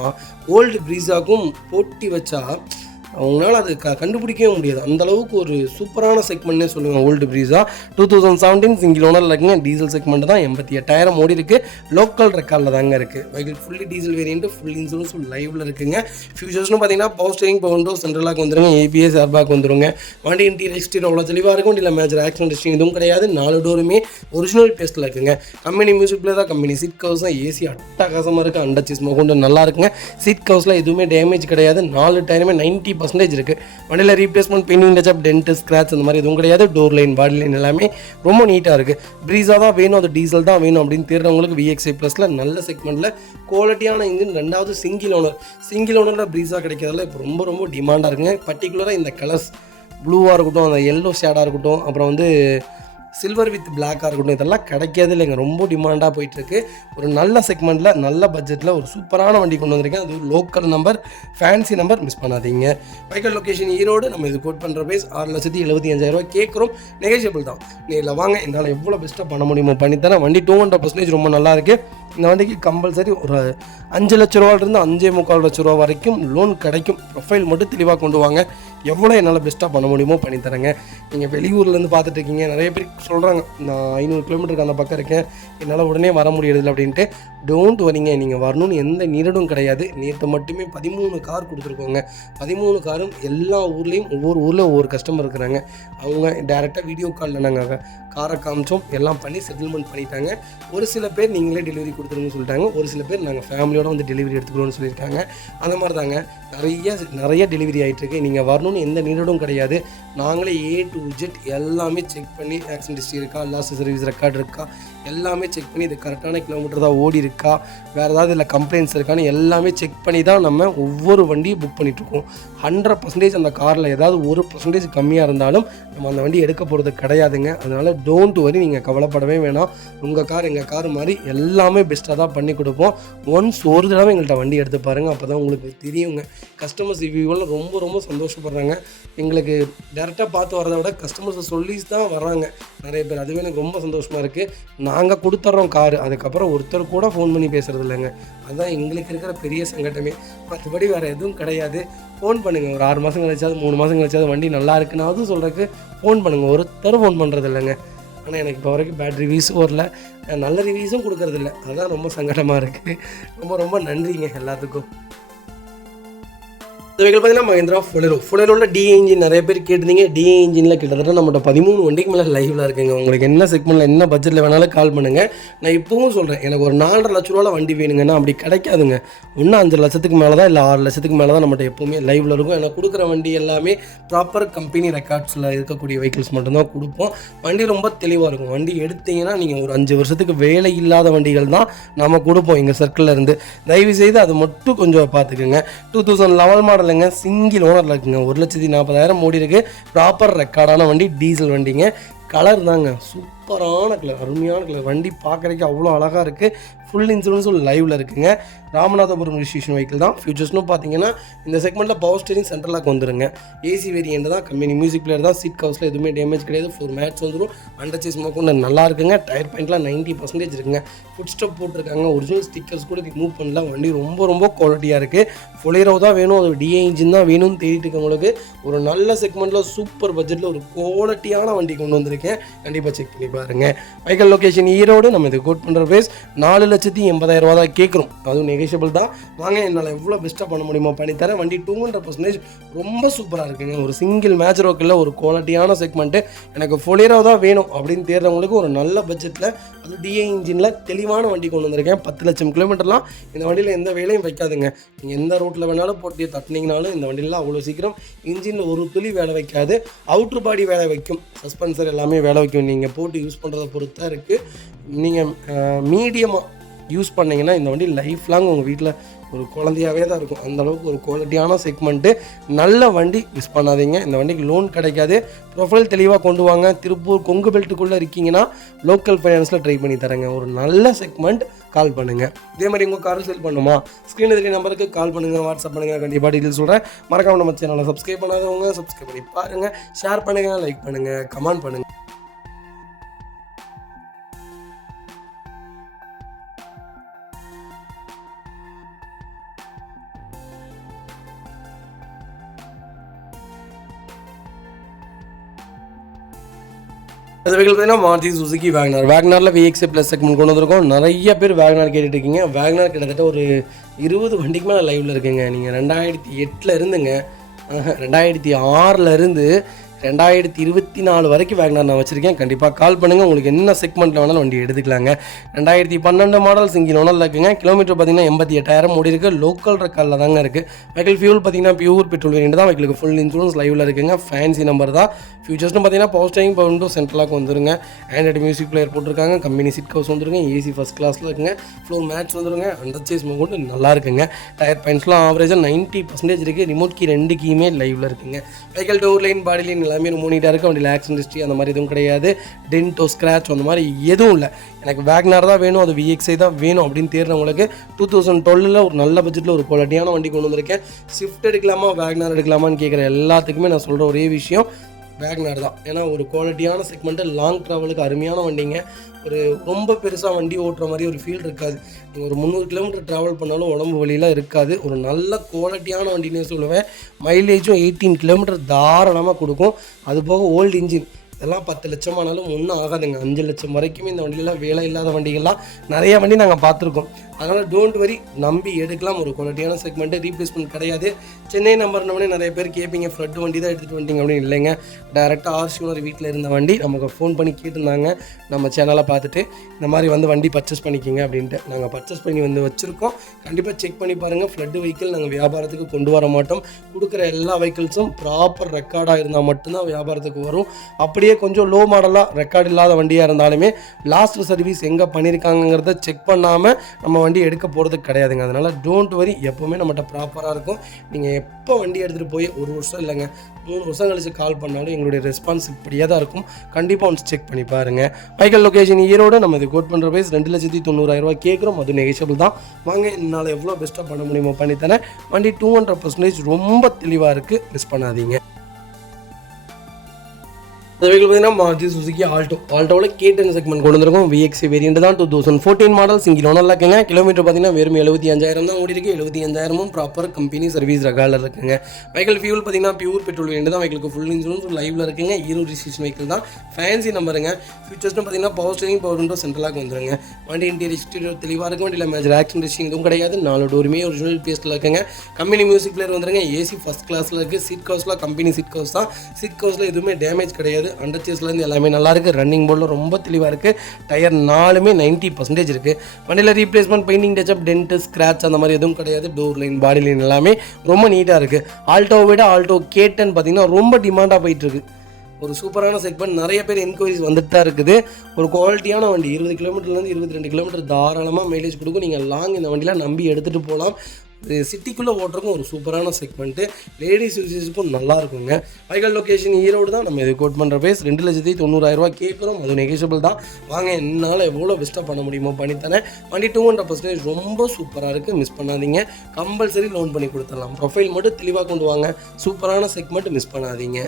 ஓல்டு ப்ரீஸாக்கும் போட்டி வச்சா அவங்களால அது கண்டுபிடிக்கவே முடியாது. அந்தளவுக்கு ஒரு சூப்பரான செக்மெண்ட்னே சொல்லுவேன் ஓல்டு ப்ரீஸா. 2017 சிங்கிள் ஓனரில் இருக்குங்க. டீசல் செக்மெண்ட் தான். 88,000 ஓடி இருக்குது. லோக்கல் ரெக்கார்டில் தாங்க இருக்குது. Vehicle fully diesel variant, full இன்சூரன்ஸும் லைவில் இருக்குங்க. ஃபியூச்சர்ஸ்னு பார்த்தீங்கன்னா power steering, power window, central lock வந்துருங்க. ABS ஏர்பேக் வந்துருங்க. வண்டி இன்டீரியர் எக்ஸ்டீரியர் அவ்வளோ தெளிவாக இருக்கும். வண்டியில் மேஜர் ஆக்சிடென்ட் ஹிஸ்ட்ரி எதுவும் கிடையாது. 4 டோருமே ஒரிஜினல் பேஸ்ட்டில் இருக்குங்க. கம்பெனி மியூசிக் பிளே தான், கம்பெனி சீட் கவர்ஸ் தான். AC அட்டகாசமாக இருக்குது. அண்டர் சீஸ் கொண்டு நல்லா இருக்குங்க. சீட் கவர்ஸில் எதுவுமே டேமேஜ் கிடையாது. 4 டயருமே 90% இருக்குது. வண்டியில் replacement, painting touch up, dent, scratch அந்த மாதிரி எதுவும் கிடையாது. டோர் லைன், பாடி லைன் எல்லாமே ரொம்ப நீட்டாக இருக்குது. ப்ரீஸா தான் வேணும், அது டீசல் தான் வேணும் அப்படின்னு தேடுறவங்களுக்கு VXI ப்ளஸில் நல்ல செக்மெண்ட்டில் குவாலிட்டியான இன்ஜின். 2வது சிங்கிள் ஓனரில் ப்ரீஸா கிடைக்கிறதுல இப்போ ரொம்ப ரொம்ப டிமாண்டாக இருக்குங்க. பர்டிகுலராக இந்த கலர்ஸ் ப்ளூவாக இருக்கட்டும், அந்த எல்லோ ஷேடாக இருக்கட்டும், அப்புறம் வந்து சில்வர் வித் பிளாக்காக இருக்கட்டும், இதெல்லாம் கிடைக்காது இல்லைங்க. ரொம்ப டிமாண்டாக போயிட்டுருக்கு. ஒரு நல்ல செக்மெண்ட்டில் நல்ல பட்ஜெட்டில் ஒரு சூப்பரான வண்டி கொண்டு வந்திருக்கேன். அது local number, fancy number, miss பண்ணாதீங்க. Vehicle location Erode. நம்ம இது கோட் பண்ணுற ப்ரைஸ் 6,75,000 கேட்குறோம். நெகோஷியபிள் தான். நேரில் வாங்க, என்னால் எவ்வளோ பெஸ்ட்டாக பண்ண முடியுமோ பண்ணித்தரேன். வண்டி 200% ரொம்ப நல்லா இருக்குது. இந்த வண்டிக்கு கம்பல்சரி ஒரு 5 லட்ச ரூபாயிலிருந்து 5,45 லட்ச ரூபா வரைக்கும் லோன் கிடைக்கும். ப்ரொஃபைல் மட்டும் தெளிவாக கொண்டு வாங்க. எவ்வளோ என்னால் பெஸ்ட்டாக பண்ண முடியுமோ பண்ணித்தரேங்க. நீங்கள் வெளியூர்லேருந்து பார்த்துட்டு இருக்கீங்க. நிறைய பேர் சொல்கிறாங்க, நான் 500 கிலோமீட்டருக்கு அந்த பக்கம் இருக்கேன், என்னால் உடனே வர முடியறதில்ல அப்படின்ட்டு. டோன்ட் வரிங்க, நீங்கள் வரணும்னு எந்த நீரடும் கிடையாது. நேற்று மட்டுமே 13 கார் கொடுத்துருக்கோங்க. 13 காரும் எல்லா ஊர்லேயும் ஒவ்வொரு ஊரில் ஒவ்வொரு கஸ்டமர் இருக்கிறாங்க. அவங்க டேரெக்டாக வீடியோ காலில் நாங்கள் காரை காமிச்சோம், எல்லாம் பண்ணி செட்டில்மெண்ட் பண்ணிட்டாங்க. ஒரு சில பேர் நீங்களே டெலிவரி கொடுத்துருங்கன்னு சொல்லிட்டாங்க. ஒரு சில பேர் நாங்கள் ஃபேமிலியோடு வந்து டெலிவரி எடுத்துக்கிறோன்னு சொல்லியிருக்காங்க. அந்த மாதிரி தாங்க நிறைய டெலிவரி ஆகிட்டுருக்கு. நீங்கள் வரணும்னு எந்த நீடடும் கிடையாது. நாங்களே A to Z எல்லாமே செக் பண்ணி, ஆக்சிடென்ட் ஹிஸ்ட்ரி இருக்கா, லாஸ்ட் சர்வீஸ் ரெக்கார்டு இருக்கா, எல்லாமே செக் பண்ணி இது கரெக்டான கிலோமீட்டர் தான் ஓடி இருக்கா, வேறு ஏதாவது இல்லை கம்ப்ளைண்ட்ஸ் இருக்கான்னு எல்லாமே செக் பண்ணி தான் நம்ம ஒவ்வொரு வண்டியும் புக் பண்ணிகிட்ருக்கோம். 100% அந்த காரில் ஏதாவது 1% கம்மியாக இருந்தாலும் நம்ம அந்த வண்டி எடுக்க போகிறது கிடையாதுங்க. அதனால் டோன்ட் வரி, நீங்கள் கவலைப்படவே வேணாம். உங்கள் கார் எங்கள் கார் மாதிரி எல்லாமே பெஸ்ட்டாக தான் பண்ணி கொடுப்போம். ஒன்ஸ் ஒரு தடவை எங்கள்கிட்ட வண்டி எடுத்து பாருங்கள், அப்போ தான் உங்களுக்கு தெரியுங்க. கஸ்டமர்ஸ் ரிவ்யூவெல்லாம் ரொம்ப ரொம்ப சந்தோஷப்படுறாங்க. எங்களுக்கு டேரெக்டாக பார்த்து வரதை விட கஸ்டமர்ஸை சொல்லி தான் வர்றாங்க நிறைய பேர். அதுவே எனக்கு ரொம்ப சந்தோஷமாக இருக்குது. நாங்கள் கொடுத்துட்றோம் காரு, அதுக்கப்புறம் ஒருத்தர் கூட ஃபோன் பண்ணி பேசுகிறது இல்லைங்க. அதுதான் எங்களுக்கு இருக்கிற பெரிய சங்கடமே. மற்றபடி வேறு எதுவும் கிடையாது. ஃபோன் பண்ணுங்கள். ஒரு 6 மாதம் கழிச்சாது, 3 மாதம் கழிச்சாது வண்டி நல்லா இருக்குன்னு அதுவும் சொல்கிறதுக்கு ஃபோன் பண்ணுங்கள். ஒருத்தர் ஃபோன் பண்ணுறது இல்லைங்க. ஆனால் எனக்கு இப்போ வரைக்கும் பேட் ரிவ்யூஸும் வரல, நல்ல ரிவ்யூஸும் கொடுக்கறதில்ல. அதுதான் ரொம்ப சங்கடமாக இருக்குது. ரொம்ப ரொம்ப நன்றிங்க எல்லாத்துக்கும். இந்த வெஹிக்கிள் பார்த்தீங்கன்னா மஹிந்திரா ஃபுலரோவில் DI இன்ஜின் நிறைய பேர் கேட்டிருந்தீங்க. DI இன்ஜினில் கிட்டத்தட்ட நம்மகிட்ட 13 வண்டிக்கு மேலே லைவில் இருக்குங்க. உங்களுக்கு என்ன செக்மெண்ட்டில் என்ன பட்ஜெட்டில் வேணாலும் கால் பண்ணுங்கள். நான் இப்போவும் சொல்கிறேன், எனக்கு ஒரு 4.5 லட்ச ரூபாவில் வண்டி வேணுங்கன்னா அப்படி கிடைக்காதுங்க. இன்னும் 5 லட்சத்துக்கு மேலே தான், இல்லை 6 லட்சத்துக்கு மேலே தான் நம்மகிட்ட எப்போவுமே லைவில் இருக்கும். ஏன்னா கொடுக்குற வண்டி எல்லாமே ப்ராப்பர் கம்பெனி ரெக்கார்ட்ஸில் இருக்கக்கூடிய வெஹிக்கிள்ஸ் மட்டும்தான் கொடுப்போம். வண்டி ரொம்ப தெளிவாக இருக்கும். வண்டி எடுத்தீங்கன்னா நீங்கள் ஒரு 5 வருஷத்துக்கு வேலை இல்லாத வண்டிகள் தான் நம்ம கொடுப்போம் எங்கள் சர்க்கிளில் இருந்து. தயவுசெய்து அது மட்டும் கொஞ்சம் பார்த்துக்குங்க. 2011 மாடல் சிங்கிள் ஓனரில் இருக்குங்க. 1,40,000 ஓடி இருக்குது. ப்ராப்பர் ரெக்கார்டான வண்டி, டீசல் வண்டிங்க. கலர் தாங்க சூப்பரான கலர், அருமையான கலர். வண்டி பார்க்குறதுக்கு அவ்வளோ அழகாக இருக்குது. ஃபுல் இன்சூரன்ஸும் லைவில் இருக்குங்க. ராமநாதபுரம் ரிஜிஸ்ட்ரேஷன் வெஹிக்கிள் தான். ஃபியூச்சர்ஸ்னு பார்த்தீங்கன்னா இந்த செக்மெண்ட்டில் பவர் ஸ்டீரிங் சென்ட்ரலாக வந்துருங்க. AC வேரியன்ட் தான், கம்பெனி மியூசிக் பிளேயர் தான். சீட் கவர்ஸில் எதுவுமே டேமேஜ் கிடையாது. 4 மேட்ச் வந்துடும். அண்டர் சீஸ் கொண்டு நல்லா இருக்குங்க. டயர் பாயிண்ட்லாம் 90% இருக்குங்க. ஃபுட் ஸ்டெப் போட்டிருக்காங்க. ஒரிஜினல் ஸ்டிக்கர்ஸ் கூட ரிமூவ் பண்ணலாம். வண்டி ரொம்ப ரொம்ப குவாலிட்டியாக இருக்குது. ஃபுலேரோ தான் வேணும், அது DI இன்ஜின் தான் வேணும்னு தேடிட்டு இருக்கவங்களுக்கு ஒரு நல்ல செக்மெண்ட்டில் சூப்பர் பட்ஜெட்டில் ஒரு குவாலிட்டியான வண்டி கொண்டு வந்திருக்கேன். கண்டிப்பாக செக் பண்ணி பாருங்கள். Vehicle location Erode. நம்ம இது கோட் பண்ணுற ப்ரைஸ் 4,80,000 ரூபா தான் கேட்குறோம். அதுவும் நெகோஷியபிள் தான். வாங்க, என்னால் எவ்வளோ பெஸ்ட்டாக பண்ண முடியுமோ பண்ணித்தரேன். வண்டி 200% ரொம்ப சூப்பராக இருக்குங்க. ஒரு சிங்கிள் மேட்ச் ரோக்கில் ஒரு குவாலிட்டியான செக்மெண்ட்டு. எனக்கு ஃபுலேரோ தான் வேணும் அப்படின்னு தேடுறவங்களுக்கு ஒரு நல்ல பட்ஜெட்டில், அது DI இன்ஜினில் தெளிவான வண்டி கொண்டு வந்திருக்கேன். 10 லட்சம் கிலோமீட்டர்லாம் இந்த வண்டியில் எந்த வேலையும் வைக்காதுங்க. நீங்கள் எந்த ரோட்டில் வேணாலும் போட்டு தட்டினீங்கனாலும் இந்த வண்டியெலாம் அவ்வளோ சீக்கிரம் இன்ஜினில் ஒரு துளி வேலை வைக்காது. அவுட்ரு பாடி வேலை வைக்கும், சஸ்பென்சர் எல்லாமே வேலை வைக்கும். நீங்கள் போட்டு யூஸ் பண்ணுறதை பொறுத்து தான் இருக்குது. நீங்கள் மீடியமாக யூஸ் பண்ணிங்கன்னா இந்த வண்டி லைஃப் லாங் உங்கள் வீட்டில் ஒரு குழந்தையாகவே தான் இருக்கும். அந்தளவுக்கு ஒரு குவாலிட்டியான செக்மெண்ட்டு, நல்ல வண்டி. மிஸ் பண்ணாதீங்க. இந்த வண்டிக்கு லோன் கிடைக்காது. ப்ரொஃபைல் தெளிவாக கொண்டு வாங்க. திருப்பூர் கொங்கு பெல்ட்டுக்குள்ளே இருக்கீங்கன்னா லோக்கல் ஃபைனான்ஸில் ட்ரை பண்ணி தரேங்க. ஒரு நல்ல செக்மெண்ட். கால் பண்ணுங்கள். இதே மாதிரி உங்கள் கார் சேல் பண்ணுமா, ஸ்க்ரீன் தெரிய நம்பருக்கு கால் பண்ணுங்கள், வாட்ஸ்அப் பண்ணுங்கள். கண்டிப்பாக டீட்டெயில் சொல்கிறேன். மறக்காம நம்ம சேனலை சப்ஸ்கிரைப் பண்ணாதவங்க சப்ஸ்கிரைப் பண்ணி பாருங்கள், ஷேர் பண்ணுங்கள், லைக் பண்ணுங்கள், கமெண்ட் பண்ணுங்கள். அது வெஹிக்கிள் பார்த்தீங்கன்னா மாருதி சுசுகி வேகனார். வேகனாரில் VXI ப்ளஸ் செக்மெண்ட் கொண்டு வந்திருக்கோம். நிறைய பேர் வேகனார் கேட்டுட்டு இருக்கீங்க. வேகனார் கிட்டத்தட்ட ஒரு 20 வண்டிக்கு மேலே லைவில் இருக்குங்க. நீங்கள் 2008 இருந்துங்க, 2006 இருந்து 2024 வரைக்கும் வேகனார் நான் வச்சுருக்கேன். கண்டிப்பாக கால் பண்ணுங்கள். உங்களுக்கு என்ன செக்மெண்ட்டில் வேணாலும் வண்டி எடுத்துக்கலாங்க. 2012 மாடல் சிங்கிள் ஓனரில் இருக்குங்க. கிலோமீட்டர் பார்த்தீங்கன்னா 88,000 ஓடி இருக்குது. லோக்கல் ரெக்கார்டில் தாங்க இருக்குது. வெஹிக்கிள் ஃபியூல் பார்த்தீங்கன்னா பியூர் பெட்ரோல் வேரியண்ட் தான். வெஹிக்கிளுக்கு ஃபுல் இன்சூரன்ஸ் லைவில் இருக்குங்க. ஃபேன்சி நம்பர் தான். ஃபியூச்சர்ஸ்னு பார்த்தீங்கன்னா power steering, power window, central lock வந்துருங்க. ஆண்ட்ராய்டு மியூசிக் பிளேயர் போட்டிருக்காங்க. கம்பெனி சீட் கவர்ஸ் வந்துருங்க. ஏசி ஃபஸ்ட் கிளாஸில் இருக்குங்க. ஃப்ளோர் மேட்ச் வந்துருங்க. அண்டர் சேஸ் கொண்டு நல்லா இருக்குங்க. டயர் பாயிண்ட்ஸ்லாம் ஆவரேஜாக 90% இருக்குது. ரிமோட் கீ 2 கீயுமே லைவில் இருக்குங்க. Vehicle door line, body line எல்லாமே ரொம்ப நீட்டாக இருக்குது. வண்டியில் ஆக்சிடென்ட் ஹிஸ்ட்ரி அந்த மாதிரி எதுவும் கிடையாது. டென்ட்டோ, ஸ்க்ராட்ச் அந்த மாதிரி எதுவும் இல்லை. எனக்கு வேகனார் தான் வேணும், அது VXI தான் வேணும் அப்படின்னு தேடுறவங்களுக்கு 2012 ஒரு நல்ல பட்ஜெட்டில் ஒரு குவாலிட்டியான வண்டி கொண்டு வந்திருக்கேன். ஸ்விஃப்ட் எடுக்கலாமா, வேகனார் எடுக்கலாமான்னு கேட்குற எல்லாத்துக்குமே நான் சொல்கிற ஒரே விஷயம் வேகனார் தான். ஏன்னா ஒரு குவாலிட்டியான செக்மெண்ட்டு, லாங் ட்ராவலுக்கு அருமையான வண்டிங்க. ஒரு ரொம்ப பெருசாக வண்டி ஓட்டுற மாதிரி ஒரு ஃபீல் இருக்காது. நீங்கள் ஒரு 300 கிலோமீட்டர் ட்ராவல் பண்ணாலும் உடம்பு வலியெலாம் இருக்காது. ஒரு நல்ல குவாலிட்டியான வண்டினே சொல்லுவேன். மைலேஜும் 18 கிலோமீட்டர் தாராளமாக கொடுக்கும். அது போக ஓல்டு இன்ஜின், இதெல்லாம் 10 லட்சம் ஆனாலும் ஒன்றும் ஆகாதுங்க. 5 லட்சம் வரைக்குமே இந்த வண்டியெல்லாம் வேலை இல்லாத வண்டிகள்லாம் நிறைய வண்டி நாங்கள் பார்த்துருக்கோம். அதனால் டோன்ட் வரி, நம்பி எடுக்கலாம். ஒரு குவாலிட்டியான செக்மெண்ட்டு, ரீப்ளேஸ்மெண்ட் கிடையாது. சென்னை நம்பர்னவனே நிறைய பேர் கேட்பீங்க, ஃப்ளட் வண்டி தான் எடுத்துகிட்டு வந்துட்டீங்க அப்படின்னு. இல்லைங்க, டேரெக்டாக ஆர்சி ஓனர் வீட்டில் இருந்த வண்டி நமக்கு ஃபோன் பண்ணி கேட்டிருந்தாங்க. நம்ம சேனலை பார்த்துட்டு இந்த மாதிரி வந்து வண்டி பர்ச்சேஸ் பண்ணிக்கிங்க அப்படின்ட்டு நாங்கள் பர்ச்சேஸ் பண்ணி வந்து வச்சுருக்கோம். கண்டிப்பாக செக் பண்ணி பாருங்கள். ஃப்ளட் வெஹிக்கிள் நாங்கள் வியாபாரத்துக்கு கொண்டு வர மாட்டோம். கொடுக்குற எல்லா வெஹிக்கிள்ஸும் ப்ராப்பர் ரெக்கார்டாக இருந்தால் மட்டும்தான் வியாபாரத்துக்கு வரும். அப்படியே கொஞ்சம் லோ மாடலாக ரெக்கார்டு இல்லாத வண்டியாக இருந்தாலுமே லாஸ்ட் சர்வீஸ் எங்கே பண்ணியிருக்காங்கிறத செக் பண்ணாமல் நம்ம வண்டி எடுக்க போகிறது கிடையாதுங்க. அதனால் டோன்ட் வரி, எப்போவுமே நம்மகிட்ட ப்ராப்பராக இருக்கும். நீங்கள் எப்போ வண்டி எடுத்துகிட்டு போய் 1 வருஷம் இல்லைங்க 3 வருஷம் கழிச்சு கால் பண்ணாலும் எங்களுடைய ரெஸ்பான்ஸ் இப்படியே தான் இருக்கும். கண்டிப்பாக ஒன்று செக் பண்ணி பாருங்கள். Vehicle location Erode. நம்ம இது கோட் பண்ணுற ப்ரைஸ் 2,90,000 கேட்குறோம். அது நெகோஷியபிள் தான். வாங்க, என்னால் எவ்வளோ பெஸ்ட்டாக பண்ண முடியுமோ பண்ணித்தரேன். வண்டி 200% ரொம்ப தெளிவாக இருக்குது. மிஸ் பண்ணாதீங்க. இந்த வெஹிக்கிள் பார்த்தீங்கன்னா மாருதி சுசுகி ஆல்டோவில் K10 செக்மெண்ட் கொண்டு வந்திருக்கோம். VXI வேரியண்ட் தான். 2014 மாடல் சிங்கிள் ஓனரில் இருக்குங்க. கிலோமீட்டர் பார்த்தீங்கன்னா வெறும் 75,000 தான் ஓடி இருக்குது. 75,000 ப்ராப்பர் கம்பெனி சர்வீஸ் ரெக்கார்டில் இருக்குங்க. வெஹிக்கிள் ஃபியூல் பார்த்தீங்கன்னா பியூர் பெட்ரோல் வேரியண்ட் தான். வெஹிக்கிளுக்கு ஃபுல் இன்சூரன்ஸ் லைவில் இருக்குங்க. ஈரோடு ரிஜிஸ்ட்ரேஷன் வெஹிக்கிள் தான். ஃபேன்சி நம்பருங்க. ஃபியூச்சர்ஸ்னு பார்த்தீங்கன்னா power steering, power window, central lock வந்துருங்க. வண்டி இன்டீரியர் எக்ஸ்டீரியர் தெளிவாக இருக்கும். வண்டியில் மேஜர் ஆக்சிடென்ட் ஹிஸ்ட்ரி எதுவும் கிடையாது. 4 டோருமே ஒரிஜினல் பேஸ்ட்டில் இருக்குங்க. கம்பெனி மியூசிக் பிளேயர் வந்துருங்க. ஏசி ஃபஸ்ட் கிளாஸில் இருக்குது. சீட் கவர்ஸ்லாம் கம்பெனி சீட் கவர்ஸ் தான். சீட் கவர்ஸில் எதுவுமே டேமேஜ் கிடையாது. அண்டர் சேஸ்லேருந்து எல்லாமே நல்லா இருக்குது. ரன்னிங் போர்டில் ரொம்ப தெளிவாக இருக்குது. டயர் 4மே 90% இருக்குது. வண்டியில் replacement, painting, touch up, dent, scratch அந்த மாதிரி எதுவும் கிடையாது. டோர் லைன், பாடி லைன் எல்லாமே ரொம்ப நீட்டாக இருக்குது. ஆல்டோவை விட ஆல்டோ K10 பார்த்திங்கன்னா ரொம்ப டிமாண்டாக போயிட்டுருக்கு. ஒரு சூப்பரான செக்மெண்ட். நிறைய பேர் என்கொயரிஸ் வந்துட்டு தான் இருக்குது. ஒரு குவாலிட்டியான வண்டி 20 கிலோமீட்டர்லேருந்து 22 கிலோமீட்டர் தாராளமாக மைலேஜ் கொடுக்கும். நீங்கள் லாங் இந்த வண்டிலாம் நம்பி எடுத்துகிட்டு போகலாம். சிட்டிக்குள்ளே ஓட்டுறக்கும் ஒரு சூப்பரான செக்மெண்ட்டு. லேடிஸ் யூசேஜுக்கும் நல்லா இருக்குங்க. வெஹிக்கிள் லொக்கேஷன் ஈரோடு தான். நம்ம இது கோட் பண்ணுற ப்ரைஸ் 2,90,000 கேட்குறோம். அது நெகோஷியபிள் தான். வாங்க, என்னால் எவ்வளோ பெஸ்ட்டாக பண்ண முடியுமோ பண்ணித்தரேன். வண்டி 200% ரொம்ப சூப்பராக இருக்குது. மிஸ் பண்ணாதீங்க. கம்பல்சரி லோன் பண்ணி கொடுத்துடலாம். ப்ரொஃபைல் மட்டும் தெளிவாக கொண்டு வாங்க. சூப்பரான செக்மெண்ட். மிஸ் பண்ணாதீங்க.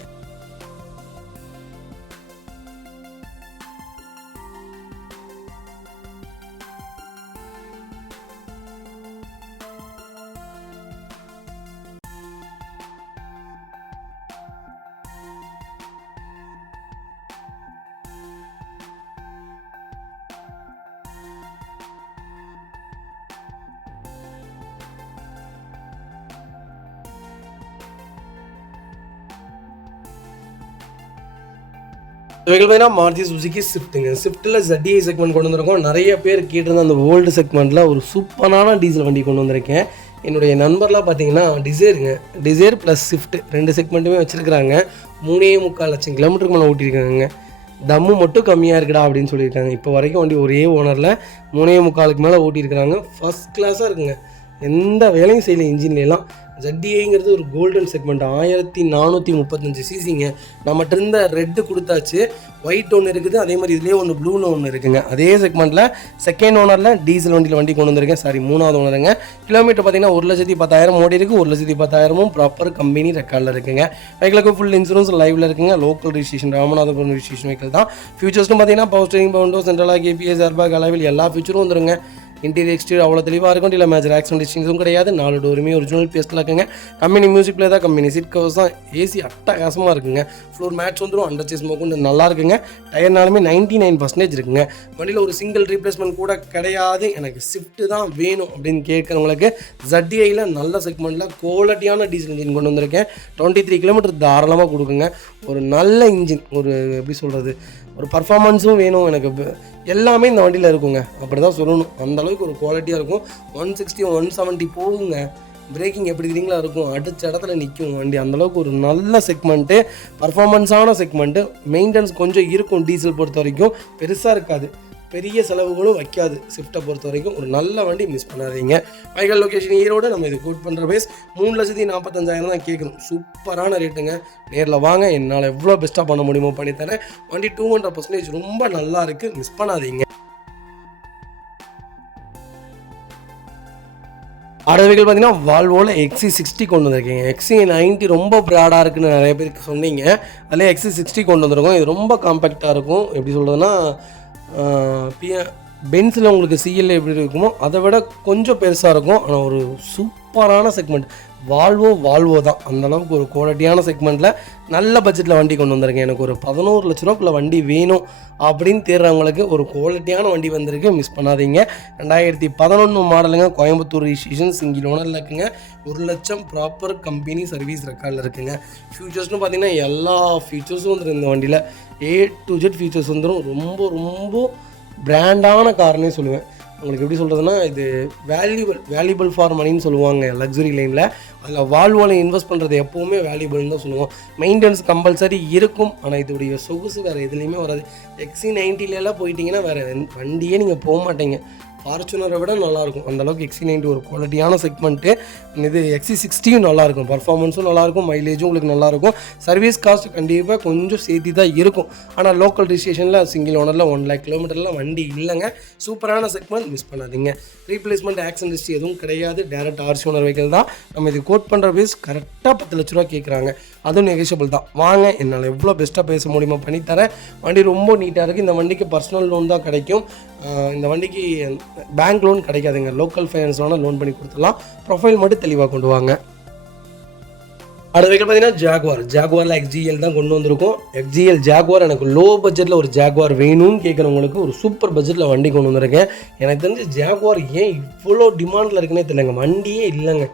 வெஹிக்கிள் பார்த்தீங்கன்னா மாருதி சுசுகி ஸ்விஃப்ட்டுங்க. ஸ்விஃப்ட்டில் ZDI செக்மெண்ட் கொண்டு வந்திருக்கோம். நிறைய பேர் கேட்டிருந்த அந்த ஓல்டு செக்மெண்ட்டில் ஒரு சூப்பரான டீசல் வண்டி கொண்டு வந்திருக்கேன். என்னுடைய நண்பர்லாம் பார்த்தீங்கன்னா டிசைர் ப்ளஸ் ஸ்விஃப்ட் 2 செக்மெண்ட்டுமே வச்சுருக்கிறாங்க. 3.25 லட்சம் கிலோமீட்டருக்கு மேலே ஓட்டியிருக்காங்க. தம்மு மட்டும் கம்மியாக இருக்குடா அப்படின்னு சொல்லியிருக்காங்க. இப்போ வரைக்கும் வண்டி ஒரே ஓனரில் 3.25 மேலே ஓட்டியிருக்கிறாங்க. ஃபஸ்ட் கிளாஸாக இருக்குங்க, எந்த வேலையும் செய்யலை இன்ஜின்லாம். ZDIங்கிறது ஒரு கோல்டன் செக்மெண்ட், 1435 சிசிங்க. நம்மகிட்ட இருந்த ரெட்டு கொடுத்தாச்சு, ஒயிட் ஒன்று இருக்குது, அதே மாதிரி இதுலேயே ஒன்று ப்ளூன்னு ஒன்று இருக்குங்க. அதே செக்மெண்ட்டில் செகண்ட் ஓனரில் டீசல் வண்டியில் வண்டி கொண்டு வந்திருக்கேன். சாரி, 3வது ஓனருங்க. கிலோமீட்டர் பார்த்தீங்கன்னா 1,10,000 ஓடி இருக்குது. 1,10,000 ப்ராப்பர் கம்பெனி ரெக்கார்டில் இருக்குங்க. வெஹிக்கிளுக்கு ஃபுல் இன்சூரன்ஸ் லைவில் இருக்குங்க. Local registration, Ramanathapuram registration vehicle தான். ஃபியூச்சர்ஸ்னு பார்த்தீங்கன்னா power steering, power window, central lock, ABS, airbag, alloy wheel எல்லா ஃபியூச்சரும் வந்துருங்க. இன்டீரியர் எக்ஸ்டீரியர் அவ்வளோ தெளிவாக இருக்கும். இல்லை மேஜர் ஆக்சிடென்ட் டிஸ்டிங்ஸும் கிடையாது. 4 டோருமே ஒரிஜினல் பேஸ்ட்டில் இருக்குங்க. கம்பெனி மியூசிக் பிளே தான், கம்பெனி சீட் கவர்ஸ் தான். ஏசி அட்டகாசமாக இருக்குங்க. ஃப்ளோர் மேட்ச் வந்துடும், அண்டர் சேஸ் மோக்கும் நல்லா இருக்குங்க. டயர்னாலுமே 99% இருக்குங்க. வண்டியில் ஒரு சிங்கிள் ரீப்ளேஸ்மெண்ட் கூட கிடையாது. எனக்கு ஷிஃப்ட்டு தான் வேணும் அப்படின்னு கேட்குறவங்களுக்கு ZDIயில் நல்ல செக்மெண்ட்டில் குவாலிட்டியான டீசல் இன்ஜின் கொண்டு வந்திருக்கேன். 23 கிலோமீட்டர் தாராளமாக கொடுக்குங்க. ஒரு நல்ல இன்ஜின், ஒரு எப்படி சொல்கிறது, ஒரு பர்ஃபார்மன்ஸும் வேணும் எனக்கு, எல்லாமே இந்த வண்டியில் இருக்குங்க. அப்படி தான் சொல்லணும், அந்தளவுக்கு ஒரு குவாலிட்டியாக இருக்கும். 160 170 போகுங்க. பிரேக்கிங் எப்படி தெரியுங்களா இருக்கும், அடிச்ச இடத்துல நிற்கும் வண்டி. அந்தளவுக்கு ஒரு நல்ல செக்மெண்ட்டு, பர்ஃபார்மன்ஸான செக்மெண்ட்டு. மெயின்டெனன்ஸ் கொஞ்சம் இருக்கும், டீசல் பொறுத்த வரைக்கும் பெருசாக இருக்காது, பெரிய செலவுகளும் வைக்காது. ஸ்விஃப்ட்டை பொறுத்த வரைக்கும் ஒரு நல்ல வண்டி, மிஸ் பண்ணாதீங்க. Vehicle location Erode. நம்ம இது கோட் பண்ணுற பேஸ் 3,45,000 தான் கேட்குறோம். சூப்பரான ரேட்டுங்க. நேரில் வாங்க, என்னால் எவ்வளோ பெஸ்ட்டாக பண்ண முடியுமோ பண்ணித்தரேன். வண்டி 200% ரொம்ப நல்லா இருக்குது, மிஸ் பண்ணாதீங்க. அடுத்த வெஹிக்கிள் பார்த்தீங்கன்னா வால்வோவில் XC60 கொண்டு வந்திருக்கீங்க. XC90 ரொம்ப ப்ராடாக இருக்குன்னு நிறைய பேருக்கு சொன்னீங்க. அதிலே XC60 கொண்டு வந்திருக்கோம். இது ரொம்ப காம்பேக்டாக இருக்கும். எப்படி சொல்கிறதுனா, பென்ஸில் உங்களுக்கு CL எப்படி இருக்குமோ அதை விட கொஞ்சம் பெருசாக இருக்கும். ஆனால் ஒரு சூப்பரான செக்மெண்ட். வால்வோ தான். அந்தளவுக்கு ஒரு குவாலிட்டியான செக்மெண்ட்டில் நல்ல பட்ஜெட்டில் வண்டி கொண்டு வந்திருக்கேன். எனக்கு ஒரு 11 லட்ச ரூபாக்குள்ள வண்டி வேணும் அப்படின்னு தேடுறவங்களுக்கு ஒரு குவாலிட்டியான வண்டி வந்திருக்கு, மிஸ் பண்ணாதீங்க. 2011 மாடலுங்க, கோயம்புத்தூர் ரிஜிஸ்ட்ரேஷன், சிங்கிள் ஓனரில் இருக்குங்க. 1 லட்சம் ப்ராப்பர் கம்பெனி சர்வீஸ் ரெக்கார்டில் இருக்குங்க. ஃபியூச்சர்ஸ்னு பார்த்தீங்கன்னா எல்லா ஃபியூச்சர்ஸும் வந்துடும் இந்த வண்டியில். A to Z ஃபியூச்சர்ஸ் வந்துடும். ரொம்ப ரொம்ப பிராண்டான கார்னே சொல்லுவேன். உங்களுக்கு எப்படி சொல்கிறதுனா, இது வேல்யூபிள் ஃபார் மணின்னு சொல்லுவாங்க லக்ஸுரி லைனில். அதில் வால்வோவில் இன்வெஸ்ட் பண்ணுறது எப்போவுமே வேல்யூபிள்னு தான் சொல்லுவோம். மெயின்டெனன்ஸ் கம்பல்சரி இருக்கும், ஆனால் இதோடைய சொகுசு வேறு எதுலேயுமே வராது. XC90 போயிட்டீங்கன்னா வேறு வண்டியே நீங்கள் போக மாட்டீங்க. ஃபார்ச்சுனரை விட நல்லாயிருக்கும். அந்தளவுக்கு XC90 ஒரு குவாலிட்டியான செக்மெண்ட்டு. இது XC60 நல்லாயிருக்கும், பர்ஃபார்மன்ஸும் நல்லாயிருக்கும், மைலேஜும் உங்களுக்கு நல்லாயிருக்கும். சர்வீஸ் காஸ்ட் கண்டிப்பாக கொஞ்சம் சேர்த்தி தான் இருக்கும். ஆனால் லோக்கல் ரிஜிஸ்ட்ரேஷனில் சிங்கிள் ஓனரில் 1 lakh கிலோமீட்டரில் வண்டி இல்லைங்க. சூப்பரான செக்மெண்ட், மிஸ் பண்ணாதீங்க. ரீப்ளேஸ்மெண்ட் ஆக்சிடென்ட் ஹிஸ்ட்ரி எதுவும் கிடையாது. டேரக்ட் RC ஓனர் வெஹிக்கிள் தான். நம்ம இது கோட் பண்ணுற பேஸ் கரெக்டாக 10 லட்ச ரூபா கேட்குறாங்க. அதுவும் நெகோஷியபிள் தான். வாங்க, என்னால் எவ்வளோ பெஸ்ட்டாக பேச முடியுமோ பண்ணித்தரேன். வண்டி ரொம்ப நீட்டாக இருக்குது. இந்த வண்டிக்கு பர்சனல் லோன் தான் கிடைக்கும். இந்த வண்டிக்கு பேங்க் லோன் கிடைக்காதுங்க. லோக்கல் ஃபைனான்ஸ் லோன் பண்ணி கொடுத்துடலாம். ப்ரொஃபைல் மட்டும் தெளிவாக கொண்டு வாங்க. அடுத்த வெஹிக்கிள் பார்த்தீங்கன்னா ஜாகுவாரில் XGL தான் கொண்டு வந்திருக்கோம். XGL ஜாகுவார் எனக்கு லோ பட்ஜெட்டில் ஒரு ஜாகுவார் வேணும்னு கேட்குறவங்களுக்கு ஒரு சூப்பர் பட்ஜெட்டில் வண்டி கொண்டு வந்திருக்கேன். எனக்கு தெரிஞ்ச ஜாகுவார் ஏன் இவ்வளோ டிமாண்டில் இருக்குன்னே தெரியலங்க. வண்டியே இல்லைங்க.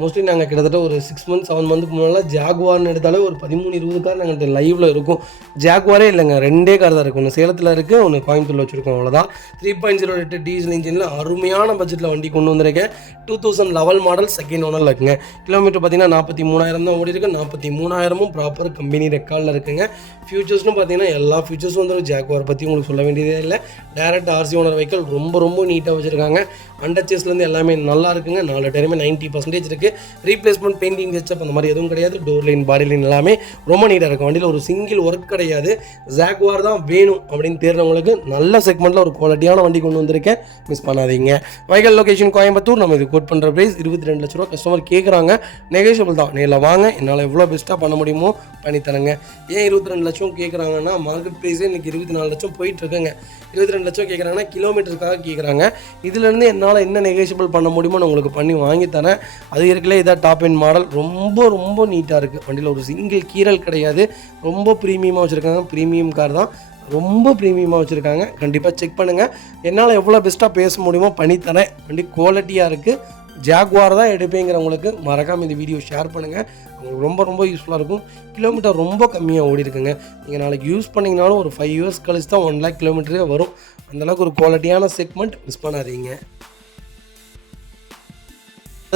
மோஸ்ட்லி நாங்கள் கிட்டத்தட்ட ஒரு 6 months 7 months முன்னால் ஜாகுவார்னு எடுத்தாலே ஒரு 13-20 கார் நாங்கள் லைவில் இருக்கும். ஜாகுவாரே இல்லைங்க, 2 கார் தான் இருக்குது. ஒன்று சேலத்தில் இருக்குது, ஒன்று கோயம்புத்தூரில் வச்சுருக்கோம், அவ்வளோதான். 3.08 டீசல் இன்ஜினில் அருமையான பட்ஜெட்டில் வண்டி கொண்டு வந்திருக்கேன். 2011 மாடல், செகண்ட் ஓனரில் இருக்குங்க. கிலோமீட்டர் பார்த்தீங்கன்னா 43,000 தான் ஓடி இருக்குது. 43,000 ப்ராப்பர் கம்பெனி ரெக்கார்டில் இருக்குங்க. ஃபியூச்சர்ஸ்னு பார்த்தீங்கன்னா எல்லா ஃபியூச்சர்ஸும் வந்துடும். ஜாகுவார் பற்றி உங்களுக்கு சொல்ல வேண்டியதே இல்லை. டேரக்ட் RC ஓனர் வெஹிக்கிள் ரொம்ப ரொம்ப நீட்டாக வச்சுருக்காங்க. அண்டர் சேஸ்லேருந்து எல்லாமே நல்லா இருக்குங்க. 4 டயருமே 90% இருக்குது. ரீப்ளேஸ்மெண்ட், பெயிண்டிங், டச்சப் அந்த மாதிரி எதுவும் கிடையாது. டோர் லைன், பாடி லைன் எல்லாமே ரொம்ப நீட்டாக இருக்கும். வண்டியில் ஒரு சிங்கிள் ஒர்க் கிடையாது. ஜாகுவார் தான் வேணும் அப்படின்னு தேடுறவங்களுக்கு நல்ல செக்மெண்ட்டில் ஒரு குவாலிட்டியான வண்டி கொண்டு வந்திருக்கேன், மிஸ் பண்ணாதீங்க. Vehicle location Coimbatore. நம்ம இது கோட் பண்ணுற ப்ரைஸ் 22 லட்ச ரூபா. கஸ்டமர் கேட்குறாங்க, நெகோஷியபிள் தான். நேரில் வாங்க, என்னால் எவ்வளோ பெஸ்ட்டாக பண்ண முடியுமோ பண்ணித்தரேங்க. ஏன் 22 லட்சம் கேட்குறாங்கன்னா, மார்க்கெட் ப்ரைஸே இன்றைக்கி 24 லட்சம் போயிட்டுருக்குங்க. 22 லட்சம் கேட்குறாங்கன்னா கிலோமீட்டருக்காக கேட்குறாங்க. இதுலேருந்து என்னால் என்ன நெகோஷியபிள் பண்ண முடியுமோ நான் உங்களுக்கு பண்ணி வாங்கி தரேன். அது இருக்கல, இதான் டாப் எண்ட் மாடல். ரொம்ப ரொம்ப நீட்டாக இருக்குது. வண்டியில் ஒரு சிங்கிள் கீரல் கிடையாது. ரொம்ப ப்ரீமியமாக வச்சுருக்காங்க. ப்ரீமியம் கார் தான், ரொம்ப ப்ரீமியமாக வச்சுருக்காங்க. கண்டிப்பாக செக் பண்ணுங்கள். என்னால் எவ்வளோ பெஸ்ட்டாக பேச முடியுமோ பண்ணித்தரேன். வண்டி குவாலிட்டியாக இருக்குது. ஜாகுவார் தான் எடுப்பேங்கிறவங்களுக்கு மறக்காமல் இந்த வீடியோ ஷேர் பண்ணுங்கள். உங்களுக்கு ரொம்ப ரொம்ப யூஸ்ஃபுல்லாக இருக்கும். கிலோமீட்டர் ரொம்ப கம்மியாக ஓடி இருக்குங்க. நீங்கள் நாளைக்கு யூஸ் பண்ணிங்கனாலும் ஒரு 5 years கழிச்சு தான் 1 lakh கிலோமீட்டரே வரும். அந்தளவுக்கு ஒரு குவாலிட்டியான செக்மெண்ட், மிஸ் பண்ணாதீங்க.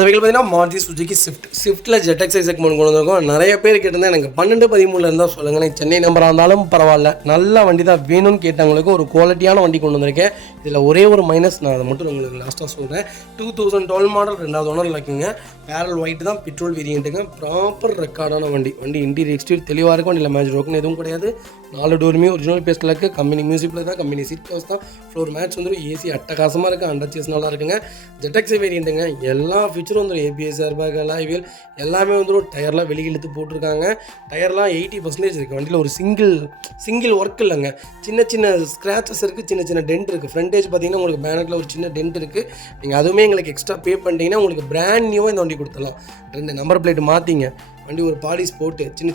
வெஹிக்கிள் பார்த்தீங்கன்னா மாருதி சுஜுகி ஸ்விஃப்ட்டில் ZXi செக்மெண்ட் கொண்டு வந்திருக்கோம். நிறைய பேர் கேட்டிருந்தேன் எனக்கு 12-13 இருந்தால் சொல்லுங்கள். எனக்கு சென்னை நம்பராக இருந்தாலும் பரவாயில்ல, நல்ல வண்டி தான் வேணும்னு கேட்டவங்களுக்கு ஒரு குவாலிட்டியான வண்டி கொண்டு வந்திருக்கேன். இதில் ஒரே ஒரு மைனஸ், நான் அதை மட்டும் உங்களுக்கு லாஸ்ட்டாக சொல்கிறேன். 2012 மாடல் 2வது ஓனர் இருக்குங்க. பேரல் ஒயிட் தான், பெட்ரோல் வேரியண்ட்டுங்க. ப்ராப்பர் ரெக்கார்டான வண்டி இன்டீரியர் எக்ஸ்டீரியர் தெளிவாக இருக்கும். வண்டியில் மேஜ் ரோக்குன்னு எதுவும் கிடையாது. 4 டோருமே ஒரிஜினல் பேஸ்ட்டில் இருக்குது. கம்பெனி மியூசிக்கில் தான், கம்பெனி சீட் கவர்ஸ் தான். ஃப்ளோர் மேட்ச் வந்துடும். ஏசி அட்டகாசமாக இருக்குது. அண்டர் சேஸ் நல்லா இருக்குங்க. ZXi வேரியண்ட்டுங்க. எல்லா ஃபீச்சரும் வந்துடும். ABS, ஏர்பேக், அலாய் வீல் எல்லாமே வந்துடும். டயர்லாம் வெளியே இழுத்து போட்டிருக்காங்க. டயர்லாம் 80% இருக்குது. வண்டியில் ஒரு சிங்கிள் ஒர்க் இல்லைங்க. சின்ன ஸ்க்ராச்சஸ் இருக்குது, சின்ன டென்ட் இருக்குது. ஃப்ரண்டேஜ் பார்த்தீங்கன்னா உங்களுக்கு பேனட்டில் ஒரு சின்ன டென்ட் இருக்குது. நீங்கள் அதுவுமே எங்களுக்கு எக்ஸ்ட்ரா பே பண்ணிட்டீங்கன்னா உங்களுக்கு பிராண்ட் நியூவாக இந்த வண்டி கொடுத்துடலாம். 2 நம்பர் பிளேட் மாற்றிங்க, வண்டி ஒரு பாலிஷ் போட்டு சின்ன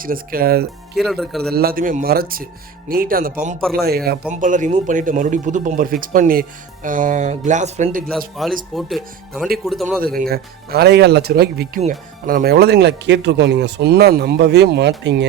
கீரல் இருக்கிறது எல்லாத்தையுமே மறைச்சி நீட்டாக அந்த பம்பர்லாம் ரிமூவ் பண்ணிவிட்டு மறுபடியும் புது பம்பர் ஃபிக்ஸ் பண்ணி ஃப்ரண்ட்டு கிளாஸ் பாலிஷ் போட்டு இந்த வண்டி கொடுத்தோம்னா அது இருக்குங்க 4.25 லட்ச ரூபாய்க்கு விற்குங்க. ஆனால் நம்ம எவ்வளோ தெரியுங்களா கேட்டிருக்கோம், நீங்கள் சொன்னால் நம்பவே மாட்டீங்க.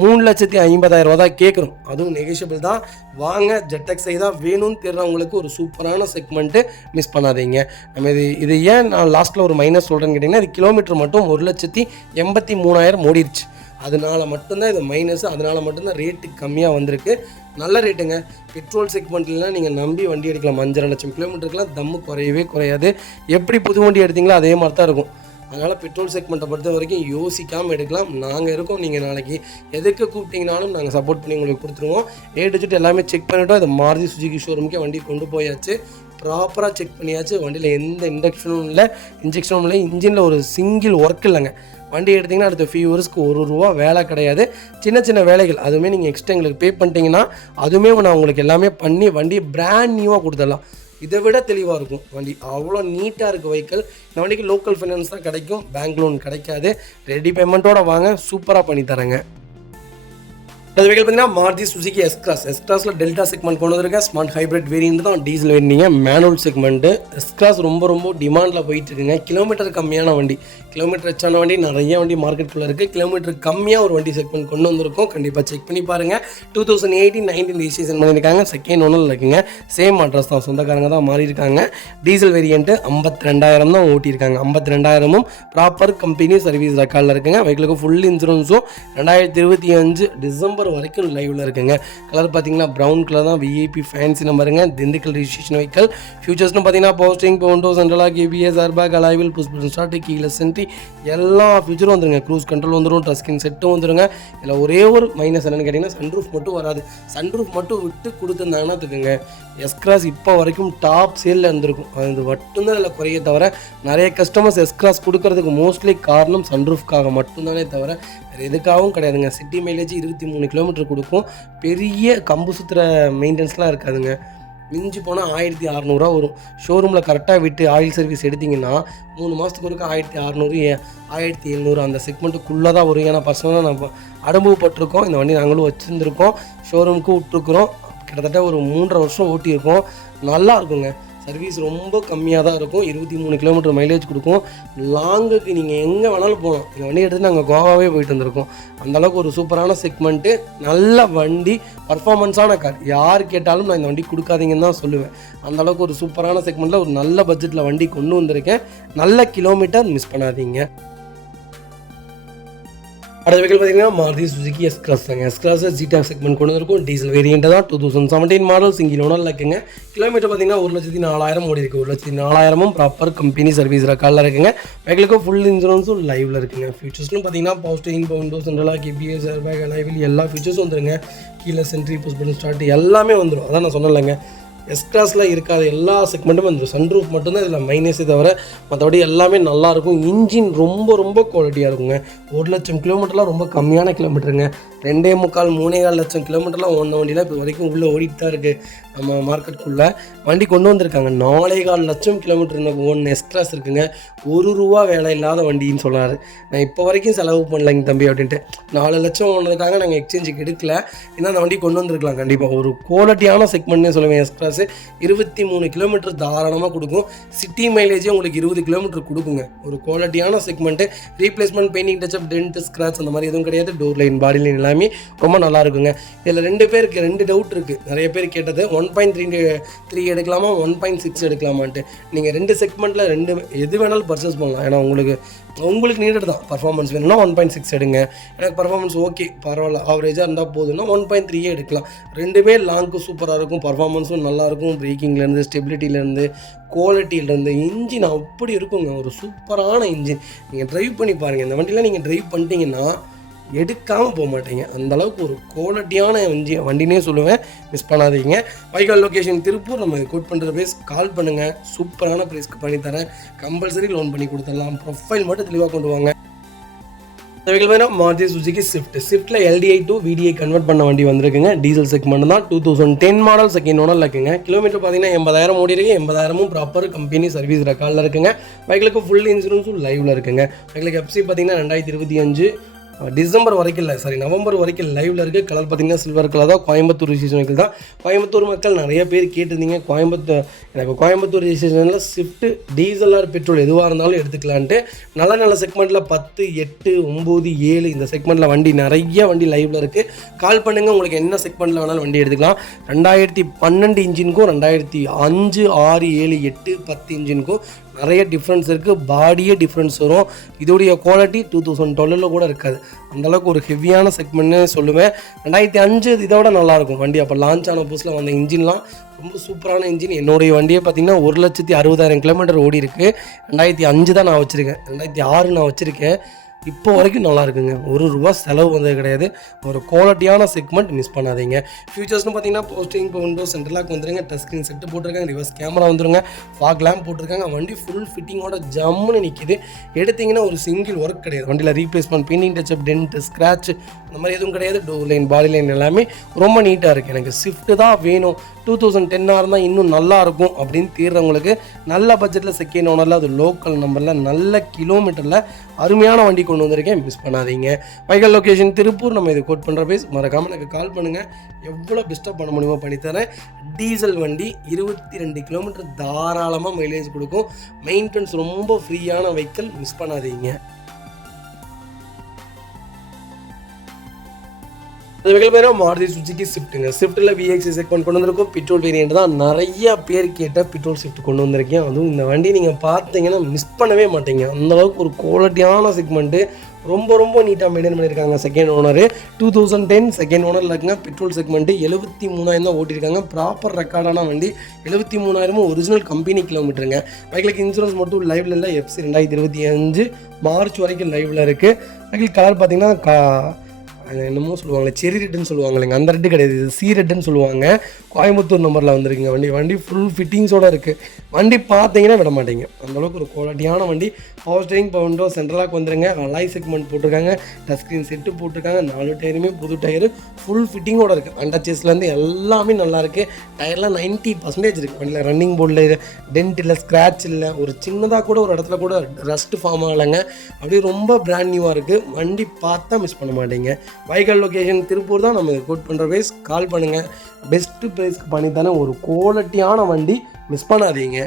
3,50,000 தான் கேட்குறோம். அதுவும் நெகோஷியபிள் தான். வாங்க, ZXi தான் வேணும்னு தெரிறவங்களுக்கு ஒரு சூப்பரான செக்மெண்ட்டு, மிஸ் பண்ணாதீங்க. நம்ம இது ஏன் நான் லாஸ்ட்டில் ஒரு மைனஸ் சொல்கிறேன்னு கேட்டிங்கன்னா, இது கிலோமீட்டர் மட்டும் 1,83,000 ஓடிடுச்சு. அதனால மட்டும்தான் இது மைனஸ். அதனால் மட்டும்தான் ரேட்டு கம்மியாக வந்திருக்கு. நல்ல ரேட்டுங்க. பெட்ரோல் செக்மெண்ட்லாம் நீங்கள் நம்பி வண்டி எடுக்கலாம். 5.5 லட்சம் கிலோமீட்டருக்குலாம் தம்மு குறையவே. எப்படி புது வண்டி எடுத்தீங்களோ அதே மாதிரி தான் இருக்கும். அதனால் பெட்ரோல் செக்மெண்ட்டை பொறுத்த வரைக்கும் யோசிக்காமல் எடுக்கலாம். நாங்கள் இருக்கோம். நீங்கள் நாளைக்கு எதுக்கு கூப்பிட்டீங்கனாலும் நாங்கள் சப்போர்ட் பண்ணி உங்களுக்கு கொடுத்துருவோம். டிஜிட் எல்லாமே செக் பண்ணிவிட்டோம். இது மாருதி சுஜுகி ஷோரூமுக்கே வண்டி கொண்டு போயாச்சு. ப்ராப்பராக செக் பண்ணியாச்சு. வண்டியில் எந்த இன்ஜெக்ஷனும் இல்லை. இன்ஜினில் ஒரு சிங்கிள் ஒர்க் இல்லைங்க. வண்டி எடுத்திங்கன்னா அடுத்த ஃபியூ இயர்ஸ்க்கு ₹1 வேலை கிடையாது. சின்ன வேலைகள் அதுவுமே நீங்கள் எக்ஸ்ட்ரா எங்களுக்கு பே பண்ணிட்டீங்கன்னா அதுவுமே நான் உங்களுக்கு எல்லாமே பண்ணி வண்டி பிராண்ட் நியூவாக கொடுத்துடலாம். இதை விட தெளிவாக இருக்கும் வண்டி. அவ்வளோ நீட்டாக இருக்குது வெஹிக்கிள். இந்த வண்டிக்கு லோக்கல் ஃபைனான்ஸ் தான் கிடைக்கும், பேங்க் லோன் கிடைக்காது. ரெடி பேமெண்ட்டோட வாங்க, சூப்பராக பண்ணி தரேங்க. அது வெஹிக்கிள் பார்த்தீங்கன்னா மாருதி சுசுகி எஸ்-கிளாஸில் டெல்டா செக்மெண்ட் கொண்டு வந்திருக்கேன். ஸ்மார்ட் ஹைப்ரிட் வேரியண்ட் தான், டீசல் வேரியண்ட்ங்க, மேனுவல் செக்மெண்ட்டு. எஸ்-கிளாஸ் ரொம்ப டிமாண்டில் போயிட்டு இருக்குங்க. கிலோமீட்டர் கம்மியான வண்டி, கிலோமீட்டர் வச்சான வண்டி நிறைய வண்டி மார்க்கெட்டுக்குள்ளே இருக்குது. கிலோமீட்டர் கம்மியாக ஒரு வண்டி செக்மெண்ட் கொண்டு வந்திருக்கோம். கண்டிப்பாக செக் பண்ணி பாருங்கள். 2018-19 ரிஜிஸ்ட்ரேஷன் பண்ணியிருக்காங்க. செகண்ட் ஓனரில் இருக்குங்க. சேம் அட்ரஸ் தான், சொந்தக்காரங்க தான் மாறி இருக்காங்க. டீசல் வேரியண்ட்டு 52,000 தான் ஓட்டியிருக்காங்க. 52,000ம் ப்ராப்பர் கம்பெனி சர்வீஸ் ரெக்கார்டில் இருக்குங்க. வெஹிக்கிளுக்கு ஃபுல் இன்சூரன்ஸும் 2025 டிசம்பர் வரைக்கும் லைவ்ல இருக்குங்க. கலர் பார்த்தீங்கன்னா ப்ரௌன் கலர் தான். விஐபி ஃபேன்சி நம்பருங்க. Dindigul registration vehicle. ஃபியூச்சர்ஸ்னு பார்த்தீங்கன்னா posting, windows, central lock, ABS, airbag, alloy wheel, push button start, keyless entry எல்லா ஃபியூச்சரும் வந்துருங்க. க்ரூஸ் கண்ட்ரோல் வந்துடும், டச் ஸ்கிரீன் செட்டும் வந்துருங்க. இதில் ஒரே ஒரு மைனஸ் என்னன்னு கேட்டிங்கன்னா சன்ரூஃப் மட்டும் வராது. சன்ரூஃப் மட்டும் விட்டு கொடுத்துருந்தாங்கன்னா இருக்குங்க. எஸ்-கிளாஸ் இப்போ வரைக்கும் டாப் சேலில் இருந்திருக்கும். அது மட்டும்தான் இதில் குறைய தவிர நிறைய கஸ்டமர்ஸ் எஸ்-கிளாஸ் கொடுக்கறதுக்கு மோஸ்ட்லி காரணம் சன்ரூஃப்காக மட்டும்தானே தவிர வேறு எதுக்காகவும் கிடையாதுங்க. சிட்டி மைலேஜ் 23 கிலோமீட்டர் கொடுக்கும். பெரிய கம்பு சுற்றுற மெயின்டெனன்ஸ்லாம் இருக்காதுங்க. மிஞ்சி போனால் 1,600 வரும். ஷோரூமில் கரெக்டாக விட்டு ஆயில் சர்வீஸ் எடுத்திங்கன்னா 3 மாதத்துக்கு ஒருக்கா 1,600 1,700 அந்த செக்மெண்ட்டுக்குள்ளே தான் வரும். ஏன்னா பர்சனலாக நம்ம அனுபவப்பட்டிருக்கோம். இந்த வண்டி நாங்களும் வச்சுருந்துருக்கோம், ஷோரூமுக்கு விட்ருக்குறோம். கிட்டத்தட்ட ஒரு 3.5 வருஷம் ஓட்டியிருக்கோம். நல்லா இருக்குங்க. சர்வீஸ் ரொம்ப கம்மியாக தான் இருக்கும். 23 கிலோமீட்டர் மைலேஜ் கொடுக்கும். லாங்குக்கு நீங்கள் எங்கே வேணாலும் போகலாம். இந்த வண்டி எடுத்து நாங்கள் கோவாவே போயிட்டு வந்திருக்கோம். அந்தளவுக்கு ஒரு சூப்பரான செக்மெண்ட்டு, நல்ல வண்டி, பர்ஃபார்மன்ஸான கார். யார் கேட்டாலும் நான் இந்த வண்டி கொடுக்காதீங்கன்னு தான் சொல்லுவேன். அந்தளவுக்கு ஒரு சூப்பரான செக்மெண்ட்டில் ஒரு நல்ல பட்ஜெட்டில் வண்டி கொண்டு வந்திருக்கேன். நல்ல கிலோமீட்டர், மிஸ் பண்ணாதீங்க. அடுத்த வெஹிக்கிள் பார்த்தீங்கன்னா மாருதி சுசுகி எஸ்-கிளாஸ் தாங்க. எஸ்-கிளாஸ் ஜீட்டா செக்மெண்ட் கொண்டு வந்திருக்கும். டீசல் வேரியண்ட் தான். 2017 மாடல், சிங்கிள் ஓனரில் இருக்குங்க. கிலோமீட்டர் பார்த்தீங்கன்னா 1,04,000 ஓடி இருக்குது. 1,04,000ம் ப்ராப்பர் கம்பெனி சர்வீஸ் ரெக்கார்டில் இருக்குங்க. வெஹிக்கிளுக்கு ஃபுல் இன்சூரன்ஸும் லைவில் இருக்குங்க. ஃபீச்சர்ஸ்னு பார்த்தீங்கன்னா posting, windows, central lock, ABS, airbag, alloy wheel எல்லா ஃபீச்சர்ஸும் வந்துருங்க. Keyless entry, push button start எல்லாமே வந்துடும். அதான் நான் சொன்னேன்லங்க, எஸ்-கிளாஸில் இருக்காத எல்லா செக்மெண்ட்டும் வந்துடும். சன்ரூஃப் மட்டும்தான் இதில் மைனஸே தவிர மற்றபடி எல்லாமே நல்லாயிருக்கும். இன்ஜின் ரொம்ப குவாலிட்டியாக இருக்குங்க. 1 லட்சம் கிலோமீட்டர்லாம் ரொம்ப கம்மியான கிலோமீட்டருங்க. 2.25 3.25 லட்சம் கிலோமீட்டர்லாம் ஓடின வண்டியில் இப்போ வரைக்கும் உள்ளே ஓடிட்டு தான் இருக்குது. நம்ம மார்க்கெட்டுக்குள்ளே வண்டி கொண்டு வந்திருக்காங்க. 4.25 லட்சம் கிலோமீட்டர் ஓடின எஸ்-கிளாஸ் இருக்குங்க. ₹1 வேலை இல்லாத வண்டின்னு சொன்னார். நான் இப்போ வரைக்கும் செலவு பண்ணலைங்க தம்பி அப்படின்ட்டு. 4 லட்சம் ஓடினதுக்காக நாங்கள் எக்ஸ்சேஞ்சுக்கு எடுக்கல. ஏன்னா அந்த வண்டி கொண்டு வந்திருக்கலாம். கண்டிப்பாக ஒரு குவாலிட்டியான செக்மெண்ட்னே சொல்லுவேன். எஸ்-கிளாஸ் கிளாஸு 23 கிலோமீட்டர் தாராளமாக கொடுக்கும். சிட்டி மைலேஜே உங்களுக்கு 20 கிலோமீட்டர் கொடுக்குங்க. ஒரு குவாலிட்டியான segment. Replacement, painting, touch up, dent, scratch அந்த மாதிரி எதுவும் கிடையாது. டோர் லைன், பாடி லைன் எல்லாமே ரொம்ப நல்லா இருக்குங்க. இதில் 2 பேருக்கு 2 டவுட் இருக்குது. நிறைய பேர் கேட்டது 1.3 எடுக்கலாமா 1.6 எடுக்கலாமான்ட்டு. நீங்கள் 2 செக்மெண்ட்டில் எது வேணாலும் பர்ச்சேஸ் பண்ணலாம். ஏன்னா உங்களுக்கு நீடட் தான். பர்ஃபார்மன்ஸ் வேணும்னா 1.6 எடுங்க. எனக்கு பர்ஃபார்மன்ஸ் ஓகே பரவாயில்ல ஆவரேஜாக இருந்தால் போதுன்னா 1.3 எடுக்கலாம். 2மே லாங்க்கு சூப்பராக இருக்கும். பர்ஃபார்மன்ஸும் நல்லாயிருக்கும். பிரேக்கிங்லேருந்து, ஸ்டெபிலிட்டிலேருந்து, குவாலிட்டியிலேருந்து, இன்ஜின் அப்படி இருக்குங்க. ஒரு சூப்பரான இன்ஜின். நீங்கள் ட்ரைவ் பண்ணி பாருங்கள். இந்த வண்டியில் நீங்கள் ட்ரைவ் பண்ணிட்டீங்கன்னா எடுக்காமல் போக மாட்டீங்க. அந்தளவுக்கு ஒரு குவாலிட்டியான வண்டினே சொல்லுவேன். மிஸ் பண்ணாதீங்க. வைகால் லொக்கேஷன் திருப்பூர். நம்ம கோட் பண்ணுற ப்ரைஸ் கால் பண்ணுங்கள். சூப்பரான ப்ரைஸ்க்கு பண்ணித்தரேன். கம்பல்சரி லோன் பண்ணி கொடுத்துடலாம். ப்ரொஃபைல் மட்டும் தெளிவாக கொண்டு வாங்க. இந்த வெஹிக்கிள் வேணால் மாருதி சுசுகி ஸ்விஃப்ட்டில் LDI to VDI கன்வெர்ட் பண்ண வண்டி வந்திருக்குங்க. டீசல் செக்மெண்ட் தான். 2010 மாடல், செகண்ட் ஓனர் இருக்குங்க. கிலோமீட்டர் பார்த்தீங்கன்னா 80,000 ஓடி இருக்குது. 80,000 ப்ராப்பர் கம்பெனி சர்வீஸ் ரெக்கார்டில் இருக்குங்க. பைக்கிலுக்கு ஃபுல் இன்சூரன்ஸும் லைவில் இருக்குங்க. பைக்கிலுக்கு FC பார்த்தீங்கன்னா 2025 டிசம்பர் வரைக்கும் இல்லை, நவம்பர் வரைக்கும் லைவில் இருக்குது. கலர் பார்த்திங்கன்னா சில்வர் கலர் தான். கோயம்புத்தூர் ரிஜிஸ்ட்ரேஷன் வெஹிக்கிள் தான். கோயம்புத்தூர் மக்கள் நிறைய பேர் கேட்டிருந்தீங்க. கோயம்புத்தூர் ரிஜிஸ்ட்ரேஷனில் ஸ்விஃப்ட் டீசல் ஆர் பெட்ரோல் எதுவாக இருந்தாலும் எடுத்துக்கலான்ட்டு. நல்ல செக்மெண்ட்டில் 10, 8, 9, 7 இந்த செக்மெண்ட்டில் வண்டி நிறைய வண்டி லைவில் இருக்குது. கால் பண்ணுங்கள். உங்களுக்கு என்ன செக்மெண்ட்டில் வேணாலும் வண்டி எடுத்துக்கலாம். 2012 இன்ஜினுக்கும் 2005, 6, 7, 8, 10 இன்ஜினுக்கும் நிறைய டிஃப்ரென்ஸ் இருக்குது. பாடியே டிஃப்ரென்ஸ் வரும். இதோடைய குவாலிட்டி 2012 கூட இருக்காது. அந்தளவுக்கு ஒரு ஹெவியான செக்மெண்ட்னு சொல்லுவேன். 2005 இதோட நல்லாயிருக்கும் வண்டி. அப்போ லான்ச் ஆன புதுசில் வந்த இன்ஜின்லாம் ரொம்ப சூப்பரான இன்ஜின். என்னுடைய வண்டியை பார்த்திங்கன்னா 1,60,000 கிலோமீட்டர் ஓடி இருக்குது. 2005 தான் நான் வச்சுருக்கேன். 2006 நான் வச்சுருக்கேன். இப்போ வரைக்கும் நல்லா இருக்குங்க. ₹1 செலவு வந்தது கிடையாது. ஒரு குவாலிட்டியான செக்மெண்ட். மிஸ் பண்ணாதீங்க. ஃபியூச்சர்ஸ்னு பார்த்தீங்கன்னா போஸ்டிங், விண்டோஸ், சென்ட்ரல் லாக் வந்துருங்க. டச் ஸ்க்ரீன் செட்டு போட்டிருக்காங்க. ரிவர்ஸ் கேமரா வந்துருங்க. ஃபாக் லேம்ப் போட்டிருக்காங்க. வண்டி ஃபுல் ஃபிட்டிங்கோட ஜம்முன்னு நிற்கிது. எடுத்திங்கன்னா ஒரு சிங்கிள் ஒர்க் கிடையாது. வண்டியில் replacement, painting, touch up, dent, scratch அந்த மாதிரி எதுவும் கிடையாது. டோர் லைன், பாடி லைன் எல்லாமே ரொம்ப நீட்டாக இருக்குது. எனக்கு ஸ்விஃப்ட் தான் வேணும், 2010 இருந்தால் இன்னும் நல்லாயிருக்கும் அப்படின்னு தீர்றவங்களுக்கு நல்ல பட்ஜெட்டில் செகண்ட் ஓனரில், அது லோக்கல் நம்பரில், நல்ல கிலோமீட்டரில் அருமையான வண்டி கொண்டு வந்திருக்கேன். மிஸ் பண்ணாதீங்க. வைகால் லொக்கேஷன் திருப்பூர். நம்ம இது கோட் பண்ணுற பேஸ் மறக்காமல் எனக்கு கால் பண்ணுங்கள். எவ்வளோ பெஸ்ட்டாக பண்ண முடியுமோ பண்ணித்தரேன். டீசல் வண்டி 22 கிலோமீட்டர் தாராளமாக மைலேஜ் கொடுக்கும். மெயின்டெனன்ஸ் ரொம்ப ஃப்ரீயான வெஹிக்கிள். மிஸ் பண்ணாதீங்க. இந்த வெஹிக்கிள் பேர் மாருதி சுசுகி ஸ்விஃப்ட்டுங்க. ஸ்விஃப்ட்டில் VXI செக்மெண்ட் கொண்டு வந்திருக்கும். பெட்ரோல் வேரியண்ட் தான். நிறைய பேர் கேட்ட பெட்ரோல் ஸ்விஃப்ட் கொண்டு வந்திருக்கேன். அதுவும் இந்த வண்டி நீங்கள் பார்த்தீங்கன்னா மிஸ் பண்ணவே மாட்டீங்க. அந்தளவுக்கு ஒரு குவாலிட்டியான செக்மெண்ட்டு. ரொம்ப நீட்டாக மெயின்டைன் பண்ணியிருக்காங்க. செகண்ட் ஓனர் 2010 செகண்ட் ஓனரில் இருக்குங்க. பெட்ரோல் செக்மெண்ட்டு 73,000 தான் ஓட்டியிருக்காங்க. ப்ராப்பர் ரெக்கார்டான வண்டி. 73,000 ஒரிஜினல் கம்பெனி கிலோமீட்டருங்க. பைக்கிலுக்கு இன்சூரன்ஸ் மட்டும் லைவில் இல்லை. FC 2025 மார்ச் வரைக்கும் லைவில் இருக்குது. பைக்கில் கலர் பார்த்தீங்கன்னா என்னமோ சொல்லுவாங்களே, செரி ரெட்டுன்னு சொல்லுவாங்க இல்லைங்க, அந்த ரெட்டு கிடையாது. இது C ரெட்டுன்னு சொல்லுவாங்க. கோயம்புத்தூர் நம்பரில் வந்துருக்குங்க வண்டி ஃபுல் ஃபிட்டிங்ஸோடு இருக்குது. வண்டி பார்த்தீங்கன்னா விட மாட்டீங்க. அந்தளவுக்கு ஒரு குவாலிட்டியான வண்டி. Power steering, power window, central lock வந்துருங்க. அலாய் செக்மெண்ட் போட்டிருக்காங்க. டச் ஸ்க்ரீன் செட்டு போட்டிருக்காங்க. 4 டயருமே புது டயரு ஃபுல் ஃபிட்டிங்கோடு இருக்குது. அண்டர்சேஸ்லேருந்து எல்லாமே நல்லாயிருக்கு. டயர்லாம் 90% இருக்குது. வண்டியில் ரன்னிங் போர்டில் டென்ட் இல்லை, ஸ்க்ராட்ச் இல்லை. ஒரு சின்னதாக கூட ஒரு இடத்துல கூட ரஸ்ட் ஃபார்ம் ஆகலைங்க. அப்படியே ரொம்ப பிராண்ட் நியூவாக இருக்குது. வண்டி பார்த்தா மிஸ் பண்ண மாட்டீங்க. வைகால் லொக்கேஷன் திருப்பூர் தான். நம்ம கோட் பண்ணுற ப்ரைஸ் கால் பண்ணுங்கள். பெஸ்ட்டு ப்ரைஸ்க்கு பண்ணித்தானே ஒரு குவாலிட்டியான வண்டி. மிஸ் பண்ணாதீங்க.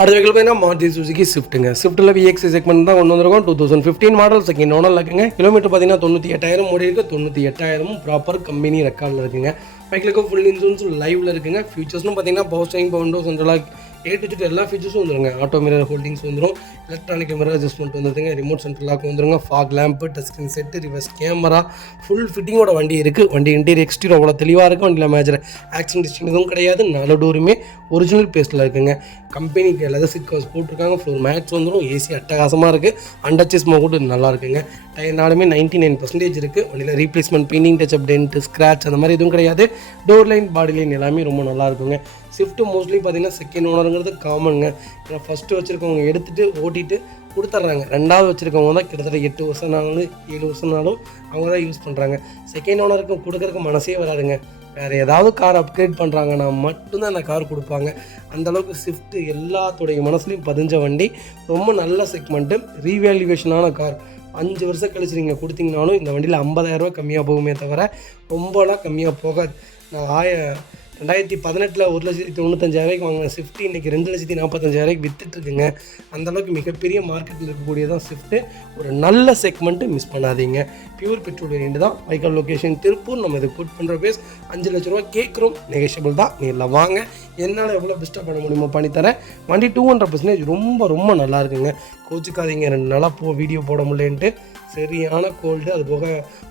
அடுத்த வெஹிக்கிள் பார்த்தீங்கன்னா மாருதி சுசுகி ஸ்விஃப்ட்டுங்க. ஸ்விஃப்ட்டில் VXI செக்மெண்ட் தான் கொண்டு வந்திருக்கோம். 2015 மாடல், செகண்ட் ஓனரில் இருக்குங்க. கிலோமீட்டர் பார்த்தீங்கன்னா 98,000 ஓடி இருக்குது. 98,000 ப்ராப்பர் கம்பெனி ரெக்கார்டில் இருக்குங்க. பைக்கிலுக்கு ஃபுல் இன்சூரன்ஸ் லைவில் இருக்குங்க. ஃபியூச்சர்ஸ்னு பார்த்தீங்கன்னா power steering, power window, central lock, A to Z எல்லா ஃபீச்சர்ஸும் வந்துருங்க. ஆட்டோ மிரர் ஹோல்டிங்ஸ் வந்துடும். எலக்ட்ரானிக் மிரர் அட்ஜஸ்ட்மெண்ட் வந்துருங்க. ரிமோட் சென்ட்ரல் லாக் வந்துருங்க. Fog lamp, touch screen set, reverse camera, full ஃபிட்டிங்கோட வண்டி இருக்குது. வண்டி இன்டீரியர் எக்ஸ்டீரியர் அவ்வளோ தெளிவாக இருக்குது. வண்டியில் மேஜர் ஆக்சிடென்ட் ஹிஸ்ட்ரி எதுவும் கிடையாது. 4 டோருமே ஒரிஜினல் பேஸ்ட்டில் இருக்குங்க. கம்பெனிக்கு லெதர் சீட் கவர்ஸ் போட்டிருக்காங்க. ஃப்ளோர் மேட்ஸ் வந்துடும். ஏசி அட்டகாசமாக இருக்குது. அண்டர்சேஸ் கூட நல்லா இருக்குங்க. டயர் நாலுமே 99% இருக்குது. வண்டியில் replacement, painting, touch up, dent, scratch அந்த மாதிரி எதுவும் கிடையாது. டோர் லைன், பாடி லைன் எல்லாமே ரொம்ப நல்லா இருக்குங்க. ஸ்விஃப்ட் மோஸ்ட்லி பார்த்தீங்கன்னா செகண்ட் ஓனருங்கிறது காமனுங்க. ஏன்னா ஃபஸ்ட்டு வச்சுருக்கவங்க எடுத்துகிட்டு ஓட்டிட்டு கொடுத்துட்றாங்க. ரெண்டாவது வச்சுருக்கவங்க தான் கிட்டத்தட்ட 8 வருஷம்னாலும் 7 வருஷம்னாலும் அவங்க தான் யூஸ் பண்ணுறாங்க. செகண்ட் ஓனருக்கு கொடுக்குறதுக்கு மனசே வராதுங்க. வேறு ஏதாவது கார் அப்கிரேட் பண்ணுறாங்கன்னா மட்டும்தான் அந்த கார் கொடுப்பாங்க. அந்தளவுக்கு ஸ்விஃப்ட்டு எல்லாத்துடைய மனசுலையும் பதிஞ்ச வண்டி. ரொம்ப நல்ல செக்மெண்ட்டு, ரீவேல்யூவேஷனான கார். 5 வருஷம் கழிச்சு நீங்கள் கொடுத்தீங்கனாலும் இந்த வண்டியில் 50,000 கம்மியாக போகுமே தவிர ரொம்பலாம் கம்மியாக போகாது. நான் 2018 1,95,000 வாங்கினேன் ஸ்விஃப்ட், இன்றைக்கி 2,45,000 விற்றுட்ருக்குங்க. அந்தளவுக்கு மிகப்பெரிய மார்க்கெட்டில் இருக்கக்கூடியதான் ஸ்விஃப்ட்டு. ஒரு நல்ல செக்மெண்ட்டு மிஸ் பண்ணாதீங்க. பியூர் பெட்ரோல் வேரியண்ட் தான். வைக்கல் லொக்கேஷன் திருப்பூர். நம்ம இது கோட் பண்ணுற பேஸ் 5 லட்ச ரூபா கேட்குறோம். நெகஷியபிள் தான். நேரில் வாங்க, என்னால் எவ்வளோ பெஸ்ட்டாக பண்ண முடியுமோ பண்ணித்தரேன். வண்டி 200% ரொம்ப ரொம்ப நல்லா இருக்குங்க. கோச்சிக்காதீங்க, 2 நாளாக வீடியோ போட முடியலன்ட்டு. சரியான கோல்டு. அது போக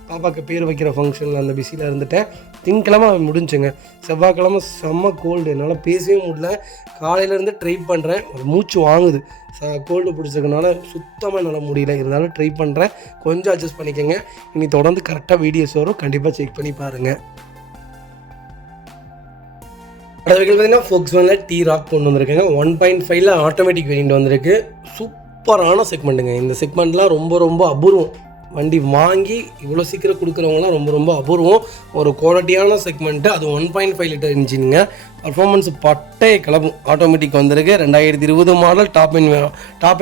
பாப்பாவுக்கு பேர் வைக்கிற ஃபங்க்ஷனில் அந்த பிஸியில் இருந்துட்டேன். திங்கக்கிழமை முடிஞ்சுங்க. செவ்வாய்க்கிழமை செம்ம கோல்டு, என்னால் பேசவே முடியல. காலையிலேருந்து ட்ரை பண்ணுறேன், ஒரு மூச்சு வாங்குது. கோல்டு பிடிச்சதுனால சுத்தமாக என்னால் முடியல. இருந்தாலும் ட்ரை பண்ணுறேன், கொஞ்சம் அட்ஜஸ்ட் பண்ணிக்கோங்க. இனி தொடர்ந்து கரெக்டாக வீடியோஸ் வரும், கண்டிப்பாக செக் பண்ணி பாருங்கள். அடுத்த பார்த்தீங்கன்னா Volkswagen T-Roc கொண்டு வந்திருக்கேங்க. 1.5 ஆட்டோமேட்டிக் வேரியண்ட் வந்திருக்கு. சூப்பரான செக்மெண்ட்டுங்க. இந்த செக்மெண்ட்லாம் ரொம்ப ரொம்ப அபூர்வம். வண்டி வாங்கி இவ்வளோ சீக்கிரம் கொடுக்குறவங்களாம் ரொம்ப ரொம்ப அபூர்வம். ஒரு குவாலிட்டியான செக்மெண்ட்டு. அது 1.5 லிட்டர் இன்ஜினுங்க. பர்ஃபார்மன்ஸ் பட்டை கிளப்பும். ஆட்டோமேட்டிக் வந்திருக்கு. 2020 மாடல் டாப்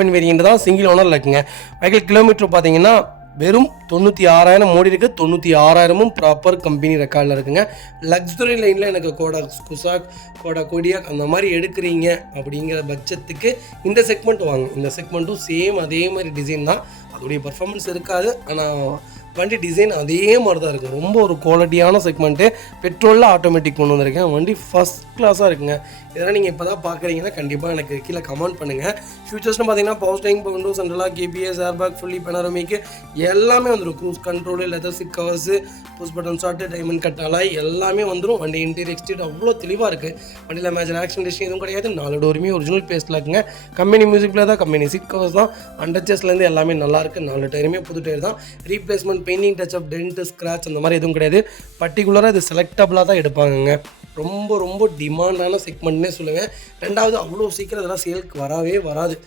என் வேரியண்ட் தான். சிங்கிள் ஓனரில் இருக்குங்க. வெஹிக்கிள் கிலோமீட்டர் பார்த்தீங்கன்னா வெறும் 96,000 ஓடி இருக்குது. 96,000 ப்ராப்பர் கம்பெனி ரெக்கார்டில் இருக்குங்க. லக்ஸுரி லைனில் எனக்கு குசாக், கொடியாக் அந்த மாதிரி எடுக்கிறீங்க அப்படிங்கிற பட்சத்துக்கு இந்த செக்மெண்ட் வாங்க. இந்த செக்மெண்ட்டும் சேம் அதே மாதிரி டிசைன் தான். அதோடைய பர்ஃபார்மன்ஸ் இருக்காது, ஆனால் வண்டி டிசைன் அதே மாதிரி தான் இருக்குது. ரொம்ப ஒரு குவாலிட்டியான செக்மெண்ட்டு. பெட்ரோலில் ஆட்டோமேட்டிக் கொண்டு வந்திருக்கேன். வண்டி ஃபஸ்ட் கிளாஸாக இருக்குங்க. இதெல்லாம் நீங்கள் இப்போ தான் பார்க்குறீங்கன்னா கண்டிப்பாக எனக்கு கீழே கமெண்ட் பண்ணுங்கள். ஃபியூச்சர்ஸ்னு பார்த்தீங்கன்னா power steering, windows central lock, ABS, airbag, fully panoramic எல்லாமே வந்துடும். Cruise control, leather seat covers, push button start, diamond cut alloy எல்லாமே வந்துடும். வண்டி இன்டீரியர் எக்ஸ்டீரியர் அவ்வளோ தெளிவாக இருக்குது. வண்டியில் மேஜர் ஆக்சிடென்ட் எதுவும் கிடையாது. 4 டோருமே ஒரிஜினல் பேஸ்ட்டில் இருக்குங்க. கம்பெனி மியூசிக்கில் தான், கம்பெனி சீட் கவர்ஸ் தான். அண்டர்ச்சஸ்லேருந்து எல்லாமே நல்லாயிருக்கு. 4 டயருமே புது டயர் தான். Replacement, painting touch up, dent, scratch அந்த மாதிரி எதுவும் கிடையாது. பர்டிகுலராக இது செலக்டபுளாக தான் எடுப்பாங்கங்க. ரொம்ப ரொம்ப டிமாண்டான செக்மெண்ட்னே சொல்லுவேன். ரெண்டாவது, அவ்வளோ சீக்கிரம் இதெல்லாம் சேலுக்கு வராது.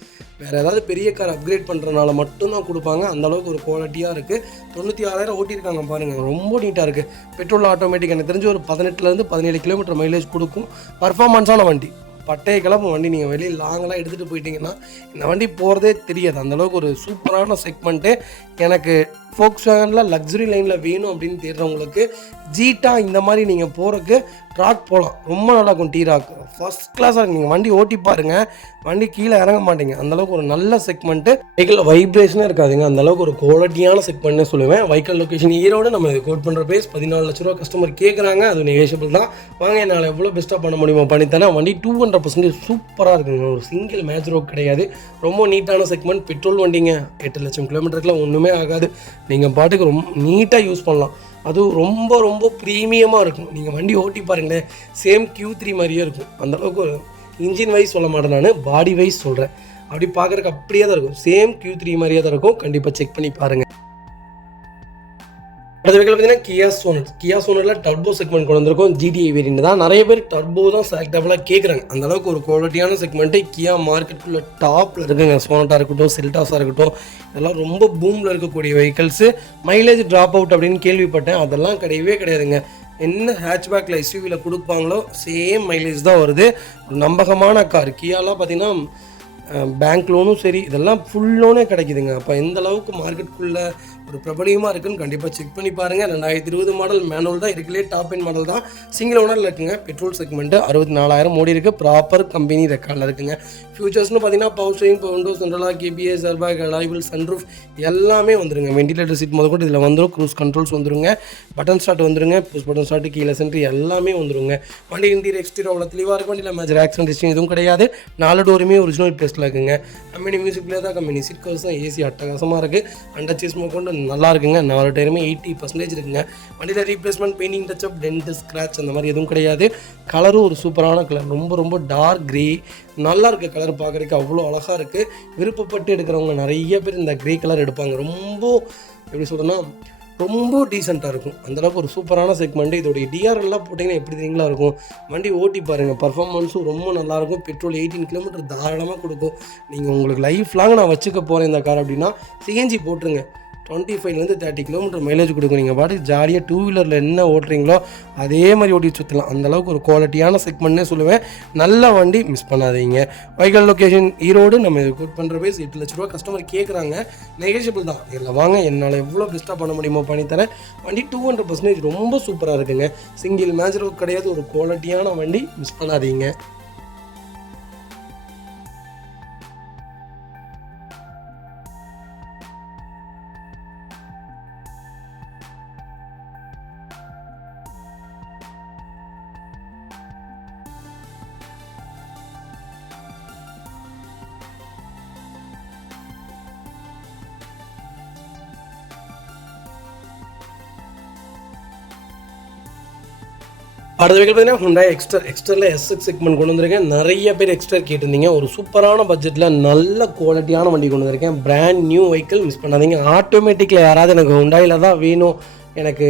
வேறு ஏதாவது பெரிய கார் அப்கிரேட் பண்ணுறதுனால மட்டும்தான் கொடுப்பாங்க. அந்தளவுக்கு ஒரு குவாலிட்டியாக இருக்குது. 96,000 ஓட்டியிருக்காங்க பாருங்கள். ரொம்ப நீட்டாக இருக்குது. பெட்ரோல் ஆட்டோமேட்டிக் எனக்கு தெரிஞ்சு ஒரு 18 17 கிலோமீட்டர் மைலேஜ் கொடுக்கும். பர்ஃபார்மன்ஸான வண்டி. பட்டைய கிளப்பு வண்டி. நீங்கள் வெளியே லாங்கெலாம் எடுத்துகிட்டு போயிட்டீங்கன்னா இந்த வண்டி போகிறதே தெரியாது. அந்தளவுக்கு ஒரு சூப்பரான செக்மெண்ட்டு. எனக்கு Volkswagenல லக்ஸுரி லைனில் வேணும் அப்படின்னு தேடுறவங்களுக்கு ஜீட்டா இந்த மாதிரி நீங்கள் போகிறதுக்கு ட்ராக் போகலாம். ரொம்ப நல்லாயிருக்கும். T-Roc ஃபஸ்ட் கிளாஸாக இருக்கும். நீங்கள் வண்டி ஓட்டி பாருங்கள், வண்டி கீழே இறங்க மாட்டீங்க. அந்தளவுக்கு ஒரு நல்ல செக்மெண்ட்டு. வெஹிக்கிள் வைப்ரேஷனே இருக்காதுங்க. அந்தளவுக்கு ஒரு குவாலிட்டியான செக்மெண்ட்னே சொல்லுவேன். வைக்கல் லொக்கேஷன் ஈரோடு. நம்ம இது கோட் பண்ணுற பேஸ் 14 லட்ச ரூபா கஸ்டமர் கேட்குறாங்க. அது நெகோஷியபிள் தான். வாங்க, என்னால் எவ்வளோ பெஸ்ட்டாக பண்ண முடியுமோ பண்ணித்தரேன். வண்டி 200% சூப்பராக இருக்குங்க. ஒரு சிங்கிள் மேட்ச் ரோக் கிடையாது. ரொம்ப நீட்டான செக்மெண்ட். பெட்ரோல் வண்டிங்க. 8 லட்சம் கிலோமீட்டருக்குலாம் ஒன்றுமே ஆகாது. நீங்கள் பாட்டுக்கு ரொம்ப நீட்டாக யூஸ் பண்ணலாம். அதுவும் ரொம்ப ரொம்ப ப்ரீமியமாக இருக்கும். நீங்கள் வண்டி ஓட்டி பாருங்களேன், சேம் Q3 மாதிரியே இருக்கும். அந்தளவுக்கு ஒரு இன்ஜின் வைஸ் சொல்ல மாட்டேன், நான் பாடி வைஸ் சொல்கிறேன். அப்படி பார்க்குறதுக்கு அப்படியே தான் இருக்கும். சேம் Q3 மாதிரியே தான் இருக்கும். கண்டிப்பாக செக் பண்ணி பாருங்கள். அடுத்த வெஹிக்கிள் பார்த்தீங்கன்னா கியா சோனட்டில் டர்போ செக்மெண்ட் கொண்டு வந்திருக்கும். GTI வேரியண்ட் தான். நிறைய பேர் டர்போ தான் செலக்டபுளாக கேட்குறாங்க. அந்தளவுக்கு ஒரு குவாலிட்டியான செக்மெண்ட்டு கியா மார்க்கெட்டுக்குள்ளே டாப்பில் இருக்குங்க. சோனட்டாக இருக்கட்டும், செல்டாஸாக இருக்கட்டும், இதெல்லாம் ரொம்ப பூமில் இருக்கக்கூடிய வெஹிக்கிள்ஸு. மைலேஜ் ட்ராப் அவுட் அப்படின்னு கேள்விப்பட்டேன். அதெல்லாம் கிடையவே கிடையாதுங்க. என்ன ஹேட்ச்பேக்கில் SUVயில் கொடுப்பாங்களோ சேம் மைலேஜ் தான் வருது. ஒரு நம்பகமான கார். கியாலாம் பார்த்தீங்கன்னா பேங்க் லோனும் சரி, இதெல்லாம் ஃபுல் லோனே கிடைக்குதுங்க. அப்போ எந்த அளவுக்கு மார்க்கெட்டுக்குள்ளே ஒரு பிரபலியமாக இருக்குன்னு கண்டிப்பாக செக் பண்ணி பாருங்கள். 2020 மாடல் மேனுவல் தான். இருக்குல்லே டாப் எண்ட் மாடல் தான். சிங்கிள் ஓனரில் இருக்குங்க. பெட்ரோல் செக்மெண்ட்டு 64,000 ஓடி இருக்குது. ப்ராப்பர் கம்பெனி ரெக்கார்டில் இருக்குங்க. ஃபியூச்சர்ஸ்னு பார்த்தீங்கன்னா power steering, windows central lock, ABS, airbag, அலாய்பிள், சன்ரூஃப் எல்லாமே வந்துருங்க. வெண்டிலேட்டர் சீட் முதல் கூட இதில் வந்துடும். க்ரூஸ் கண்ட்ரோல்ஸ் வந்துருங்க. பட்டன் ஸ்டார்ட் வந்துருங்க. Push button start, keyless entry எல்லாமே வந்துருங்க. வண்டி இன்டீரியர் எக்ஸ்டீரியர் அவ்வளோ தெளிவாக இருக்கும். வண்டியில் மேஜர் ஆக்சிடென்ட் ஹிஸ்ட்ரி எதுவும் கிடையாது. 4 டோருமே ஒரிஜினல் பேஸ்ட்டில் இருக்குங்க. கம்பெனி மியூசிக் பிளேயர் தான். கம்பெனி சீட் கவர்ஸ் தான். ஏசி அட்டகாசமாக இருக்குது. அண்டர் சீஸ் கொண்டு நல்லா இருக்குங்க. 4 டயருமே 80% இருக்குங்க. வண்டியில் replacement, painting touch up, dent, scratch அந்த மாதிரி எதுவும் கிடையாது. கலரும் ஒரு சூப்பரான கலர். ரொம்ப ரொம்ப டார்க் க்ரே. நல்லா இருக்குது கலர். பார்க்குறதுக்கு அவ்வளோ அழகாக இருக்குது. விருப்பப்பட்டு எடுக்கிறவங்க நிறைய பேர் இந்த க்ரே கலர் எடுப்பாங்க. ரொம்ப எப்படி சொல்கிறேன்னா ரொம்ப டீசெண்டாக இருக்கும். அந்தளவுக்கு ஒரு சூப்பரான செக்மெண்ட்டு. இதோடைய டிஆர்எல்லாம் போட்டிங்கன்னா எப்படி தெரியுங்களா இருக்கும். வண்டி ஓட்டி பாருங்கள். பர்ஃபார்மன்ஸும் ரொம்ப நல்லாயிருக்கும். பெட்ரோல் 18 கிலோமீட்டர் தாராளமாக கொடுக்கும். நீங்கள் உங்களுக்கு லைஃப் லாங் நான் வச்சுக்க போகிறேன் இந்த கார் அப்படின்னா சிஎன்ஜி போட்டுருங்க. 25லேருந்து 30 கிலோமீட்டர் மைலேஜ் கொடுக்கும். நீங்கள் பாட்டு ஜாலியாக டூ வீலரில் என்ன ஓட்டுறீங்களோ அதே மாதிரி ஓட்டி சுற்றலாம். அந்தளவுக்கு ஒரு குவாலிட்டியான செக்மெண்ட்னே சொல்லுவேன். நல்ல வண்டி, மிஸ் பண்ணாதீங்க. Vehicle location Erode. நம்ம இது கோட் பண்ணுற பேஸ் 8 லட்ச ரூபா. கஸ்டமர் கேட்குறாங்க, நெகோஷியபிள் தான். இதில் வாங்க, என்னால் எவ்வளோ பெஸ்ட்டாக பண்ண முடியுமோ பண்ணித்தரேன். வண்டி 200% ரொம்ப சூப்பராக இருக்குங்க. சிங்கிள் மேஜர் ஒர்க் கிடையாது, ஒரு குவாலிட்டியான வண்டி, மிஸ் பண்ணாதீங்க. அடுத்த வெஹிக்கிள் பார்த்தீங்கன்னா ஹுண்டாய் எக்ஸ்டரில் எஸ்எக்ஸ் செக்மெண்ட் கொண்டு வந்திருக்கேன். நிறைய பேர் எக்ஸ்டர் கேட்டிருந்தீங்க. ஒரு சூப்பரான பட்ஜெட்டில் நல்ல குவாலிட்டியான வண்டி கொண்டு வந்திருக்கேன். பிராண்ட் நியூ வெஹிக்கிள், மிஸ் பண்ணாதீங்க. ஆட்டோமேட்டிக்கில் யாராவது எனக்கு ஹுண்டாயில் தான் வேணும், எனக்கு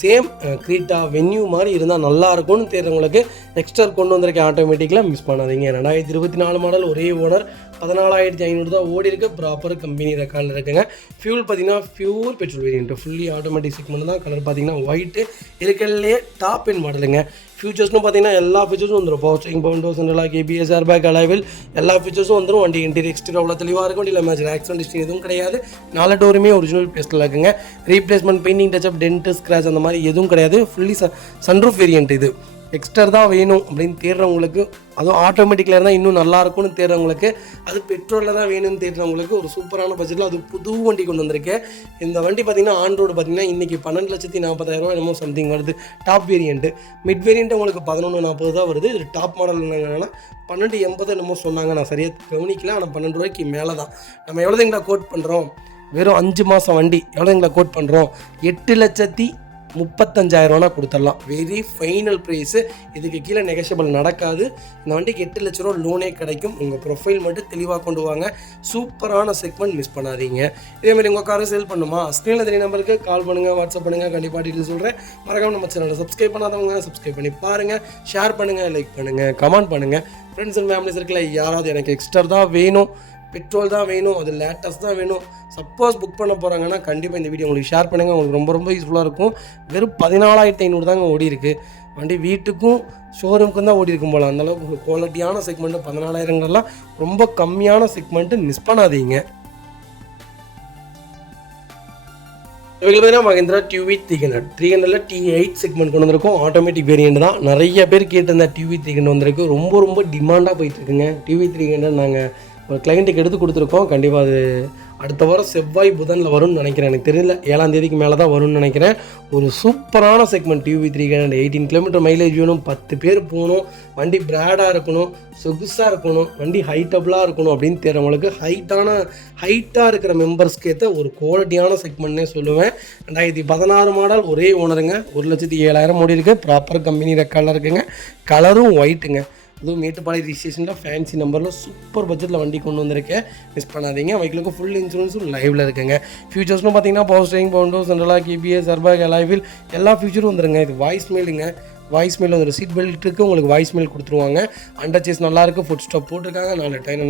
சேம் க்ரீட்டா வென்யூ மாதிரி இருந்தால் நல்லாயிருக்கும்னு தேர்றவங்களுக்கு எக்ஸ்டர் கொண்டு வந்திருக்கேன் ஆட்டோமேட்டிக்கில், மிஸ் பண்ணாதீங்க. 2024 மாடல், ஒரே ஓனர், 14,500 தான் ஓடி இருக்குது. ப்ராப்பர் கம்பெனி ரெக்கார்டில் இருக்குங்க. ஃபியூல் பார்த்தீங்கன்னா pure petrol variant, fully automatic segment தான். கலர் பார்த்தீங்கன்னா ஒயிட்டு, இருக்கிறதுலே டாப் எண்ட் மாடலுங்க. ஃபியூச்சர்ஸ்னு பார்த்தீங்கன்னா எல்லா ஃபீச்சர்ஸும் வந்துடும். Power steering, power window, central lock, ABS, airbag, alloy wheel எல்லா ஃபீச்சர்ஸும் வந்துடும். வண்டி இன்டீரியர் எக்ஸ்டீரியர் அவ்வளோ தெளிவாக இருக்கும். வண்டியில் மேஜர் ஆக்சிடென்ட் ஹிஸ்ட்ரி எதுவும் கிடையாது. 4 டோருமே ஒரிஜினல் பேஸ்ட்டில் இருக்குங்க. Replacement, painting, touch up, dent, scratch அந்த மாதிரி எதுவும் கிடையாது. Fully sunroof variant. இது எக்ஸ்டர் தான் வேணும் அப்படின்னு தேடுறவங்களுக்கு, அதுவும் ஆட்டோமேட்டிக்கில் இருந்தால் இன்னும் நல்லாயிருக்கும்னு தேடுறவங்களுக்கு, அது பெட்ரோலில் தான் வேணும்னு தேடுறவங்களுக்கு ஒரு சூப்பரான பட்ஜெட்டில் அது புது வண்டி கொண்டு வந்திருக்கேன். இந்த வண்டி பார்த்திங்கன்னா ஆன் ரோடு பார்த்திங்கன்னா இன்றைக்கி 12,40,000 என்னமோ சம்திங் வருது. Top variant. மிட் வேரியண்ட்டு உங்களுக்கு 11,40 தான் வருது. இது டாப் மாடல் என்னங்கன்னா 12,80 என்னமோ சொன்னாங்க. நான் சரியாக கவனிக்கல. ஆனால் 12 ரூபாய்க்கு மேலே தான். நம்ம எவ்வளோதுங்களா கோட் பண்ணுறோம்? வெறும் 5 மாதம் வண்டி. எவ்வளோங்களா கோட் பண்ணுறோம்? 8,35,000 கொடுத்துடலாம். Very final price. இதுக்கு கீழே நெகோஷியபிள் நடக்காது. இந்த வண்டிக்கு 8 லட்ச ரூபா லோனே கிடைக்கும். உங்கள் ப்ரொஃபைல் மட்டும் தெளிவாக கொண்டு வாங்க. சூப்பரான செக்மெண்ட், மிஸ் பண்ணாதீங்க. இதேமாதிரி உங்கள் காரை சேல் பண்ணுமா? ஸ்க்ரீனில் தெரிய நம்பருக்கு கால் பண்ணுங்கள், வாட்ஸ்அப் பண்ணுங்கள். கண்டிப்பாக டீட்டெயில் சொல்கிறேன். மறக்காம நம்ம சேனலை சப்ஸ்கிரைப் பண்ணாதவங்க சப்ஸ்கிரைப் பண்ணி பாருங்கள். ஷேர் பண்ணுங்கள், லைக் பண்ணுங்கள், கமெண்ட் பண்ணுங்கள். ஃப்ரெண்ட்ஸ் அண்ட் ஃபேமிலிஸ் இருக்கல, யாராவது எனக்கு எக்ஸ்டர் தான் வேணும், பெட்ரோல் தான் வேணும், அது லேட்டஸ்ட் தான் வேணும், சப்போஸ் புக் பண்ண போகிறாங்கன்னா கண்டிப்பாக இந்த வீடியோ உங்களுக்கு ஷேர் பண்ணுங்கள். உங்களுக்கு ரொம்ப ரொம்ப யூஸ்ஃபுல்லாக இருக்கும். வெறும் 14,500 தாங்க ஓடி இருக்குது. வண்டி வீட்டுக்கும் ஷோரூமுக்கும் தான் ஓடி இருக்கும் போல். அந்தளவுக்கு குவாலிட்டியான செக்மெண்ட்டு. 14,000லாம் ரொம்ப கம்மியான செக்மெண்ட்டு, மிஸ் பண்ணாதீங்க. இவங்களுக்கு பார்த்தீங்கன்னா மஹிந்திரா டிவி 300 T8 செக்மெண்ட் கொண்டு வந்திருக்கும். ஆட்டோமேட்டிக் வேரியண்ட் தான். நிறைய பேர் கேட்டிருந்த டிவி 300 வந்திருக்கு. ரொம்ப ரொம்ப டிமாண்டாக போயிட்டுருக்குங்க. டிவி 300 நாங்கள் ஒரு கிளைண்ட்டுக்கு எடுத்து கொடுத்துருக்கோம். கண்டிப்பாக அது அடுத்த வாரம் செவ்வாய் புதனில் வரும்னு நினைக்கிறேன். எனக்கு தெரியல, 7ஆம் தேதிக்கு மேலே தான் வரும்னு நினைக்கிறேன். ஒரு சூப்பரான செக்மெண்ட் டிவி 300. 18 கிலோமீட்டர் மைலேஜ் வேணும், 10 பேர் போகணும், வண்டி பிராடாக இருக்கணும், சொகுசாக இருக்கணும், வண்டி ஹைட்டபுளாக இருக்கணும் அப்படின்னு தேடுறவங்களுக்கு, ஹைட்டாக இருக்கிற மெம்பர்ஸ்க்கு ஏற்ற ஒரு குவாலிட்டியான செக்மெண்ட்னே சொல்லுவேன். 2016 மாடல், ஒரே ஓனருங்க. 1,07,000 ஓடி இருக்குது. ப்ராப்பர் கம்பெனி ரெக்கார்டில் இருக்குங்க. கலரும் ஒயிட்டுங்க. அதுவும் மேட்டுப்பாளையம் ரிஜிஸ்ட்ரேஷனில் ஃபேன்சி நம்பரில் சூப்பர் பட்ஜெட்டில் வண்டி கொண்டு வந்திருக்கேன். மிஸ் பண்ணாதீங்க. வெஹிக்கிளுக்கு ஃபுல் இன்சூரன்ஸும் லைவில் இருக்குங்க. ஃபியூச்சர்ஸ்னு பார்த்தீங்கன்னா power steering, power window, central lock, ABS, airbag, alloy wheel எல்லா ஃபியூச்சரும் வந்துருங்க. இது வாய்ஸ் மெயிலுங்க. வாய்ஸ் மெயில் வந்துடும். சீட் பெல்ட்டுக்கு உங்களுக்கு வாய்ஸ் மெயில் கொடுத்துருவாங்க. அண்டர் சேஸ் நல்லாயிருக்கு. ஃபுட் ஸ்டாப் போட்டிருக்காங்க.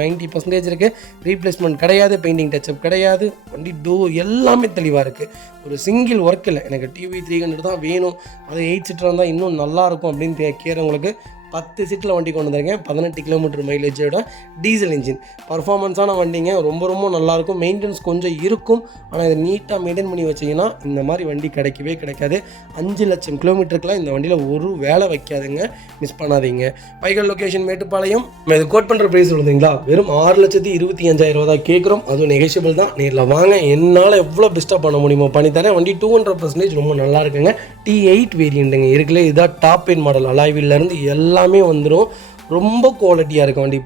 90% இருக்குது. ரீப்ளேஸ்மெண்ட் கிடையாது, பெயிண்டிங் டச்சப் கிடையாது. வண்டி டோர் எல்லாமே தெளிவாக இருக்குது. ஒரு சிங்கிள் ஒர்க் இல்லை. எனக்கு டிவி 300 தான் வேணும், அது 8 சீட்டராக இருந்தால் இன்னும் நல்லாயிருக்கும் அப்படின்னு கேட்குறவங்களுக்கு 10 சீட்டில் வண்டி கொண்டு வந்திருக்கேன். 18 கிலோமீட்டர் மைலேஜோட டீசல் இன்ஜின். பர்ஃபார்மன்ஸான வண்டிங்க. ரொம்ப ரொம்ப நல்லாயிருக்கும். மெயின்டெனன்ஸ் கொஞ்சம் இருக்கும், ஆனால் இதை நீட்டாக மெயின்டைன் பண்ணி வச்சிங்கன்னா இந்த மாதிரி வண்டி கிடைக்கவே கிடைக்காது. 5 லட்சம் கிலோமீட்டருக்குலாம் இந்த வண்டியில் ஒரு வேலை வைக்காதுங்க. மிஸ் பண்ணாதீங்க. பைகல் லொக்கேஷன் மேட்டுப்பாளையம். இது கோட் பண்ணுற ப்ரைஸ் சொல்லுறீங்களா? வெறும் 6,25,000 தான் கேட்குறோம். அதுவும் நெகோஷியபிள் தான். நேரில் வாங்க, என்னால் எவ்வளோ பெஸ்ட்டாக பண்ண முடியுமோ பண்ணித்தரேன். வண்டி 200% ரொம்ப நல்லா இருக்குங்க. T8 வேரியண்ட்டுங்க. இருக்குல்ல, இதுதான் டாப் எண்ட் மாடல். அலாய்விலேருந்து எல்லாமே வந்துடும். ரொம்ப குவாலிட்டியாக இருக்குது வண்டி.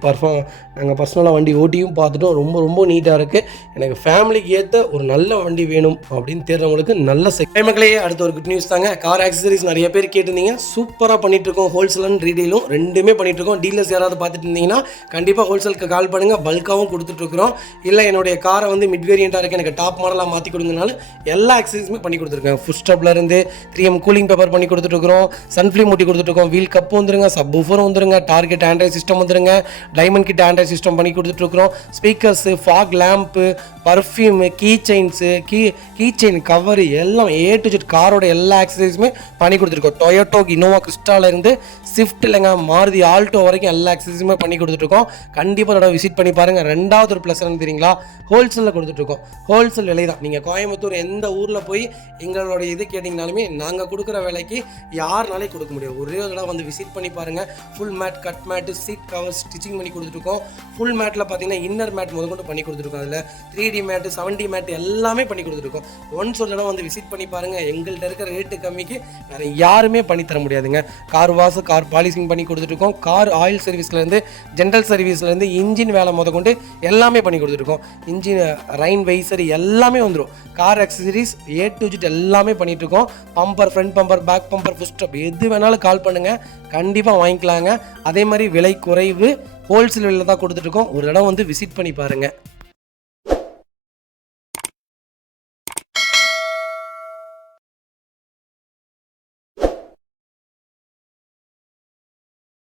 நாங்கள் பர்சனலாக வண்டி ஓட்டியும் பார்த்துட்டோம். ரொம்ப ரொம்ப நீட்டாக இருக்குது. எனக்கு ஃபேமிலிக்கு ஏற்ற ஒரு நல்ல வண்டி வேணும் அப்படின்னு தேடுறவங்களுக்கு நல்ல மக்களே. அடுத்த ஒரு குட் நியூஸ் தாங்க. கார் ஆக்சசரிஸ் நிறைய பேர் கேட்டிருந்தீங்க. சூப்பராக பண்ணிகிட்ருக்கோம். ஹோல்சேல் அண்ட் ரீடெயிலும் ரெண்டுமே பண்ணிகிட்ருக்கோம். டீலர்ஸ் யாராவது பார்த்துட்டு இருந்தீங்கன்னா கண்டிப்பாக ஹோல்சேலுக்கு கால் பண்ணுங்கள். பல்காகவும் கொடுத்துட்ருக்குறோம். இல்லை என்னுடைய காரை வந்து மிட் வேரியண்ட்டாக இருக்குது, எனக்கு டாப் மாடலாக மாற்றி கொடுங்கனாலும் எல்லா ஆக்சசரிஸுமே பண்ணி கொடுத்துருக்கேன். ஃபுட் ஸ்டாப்லேருந்து 3M கூலிங் பேப்பர் பண்ணி கொடுத்துட்ருக்குறோம். சன்ஃப்ளீம் ஊட்டி கொடுத்துட்ருக்கோம். வீல் கப்பு வந்துருங்க, சப் ஊஃபரும் வந்துருங்க, டார்கெட் கிட் ஆண்ட்ராய்ட் சிஸ்டம் வந்துருங்க. டைமண்ட் கிட் ஆண்ட்ராய்ட் சிஸ்டம் பண்ணி கொடுத்துட்ருக்குறோம். Speakers, fog lamp, perfume, key chains, key chain cover எல்லாம் A to Z காரோட எல்லா ஆக்சசரிஸுமே பண்ணி கொடுத்துருக்கோம். டொயோட்டோ இனோவா கிறிஸ்டாலேருந்து ஸ்விஃப்ட் இல்லைங்க மாருதி ஆல்டோ வரைக்கும் எல்லா ஆக்சசரிஸுமே பண்ணி கொடுத்துட்ருக்கோம். கண்டிப்பாக அதோட விசிட் பண்ணி பாருங்கள். ரெண்டாவது ஒரு ப்ளஸ் என்ன தெரியுங்களா, ஹோல்சேலில் கொடுத்துட்ருக்கோம். ஹோல்சேல் விலை தான். நீங்கள் கோயம்புத்தூர் எந்த ஊரில் போய் எங்களோட இது கேட்டிங்கனாலுமே நாங்கள் கொடுக்குற விலைக்கு யாருனாலே கொடுக்க முடியும். ஒரே ஒரு தடவை வந்து விசிட் பண்ணி பாருங்கள். Full mat, cut mat, seat cover stitching பண்ணி கொடுத்துருக்கோம். ஃபுல் மேட்டில் பார்த்தீங்கன்னா இன்னர் மேட் முதற்கொண்டு பண்ணி கொடுத்துருக்கோம். அதில் 3D மேட்டு, 7D மேட்டு எல்லாமே பண்ணி கொடுத்துருக்கோம். ஒன்ஸ் ஒரு தடவை வந்து விசிட் பண்ணி பாருங்கள். எங்கள்கிட்ட இருக்கிற ரேட்டு கம்மிக்கு வேறு யாருமே பண்ணி தர முடியாதுங்க. கார் வாஷ், கார் பாலிசிங் பண்ணி கொடுத்துருக்கோம். கார் ஆயில் சர்வீஸ்லேருந்து, ஜென்ரல் சர்வீஸ்லேருந்து, இன்ஜின் வேலை முதற்கொண்டு எல்லாமே பண்ணி கொடுத்துருக்கோம். இன்ஜின் ரைன் வைசர் எல்லாமே வந்துடும். Car accessories A to Z எல்லாமே பண்ணிகிட்ருக்கோம். Bumper, front bumper, back bumper, foot stop எது வேணாலும் கால் பண்ணுங்கள், கண்டிப்பாக வாங்கிக்கலாங்க. அதே மாதிரி விலை குறைவு, ஹோல்சேல் விலையில் தான் கொடுத்துட்ருக்கோம். ஒரு இடம் வந்து விசிட் பண்ணி பாருங்கள்.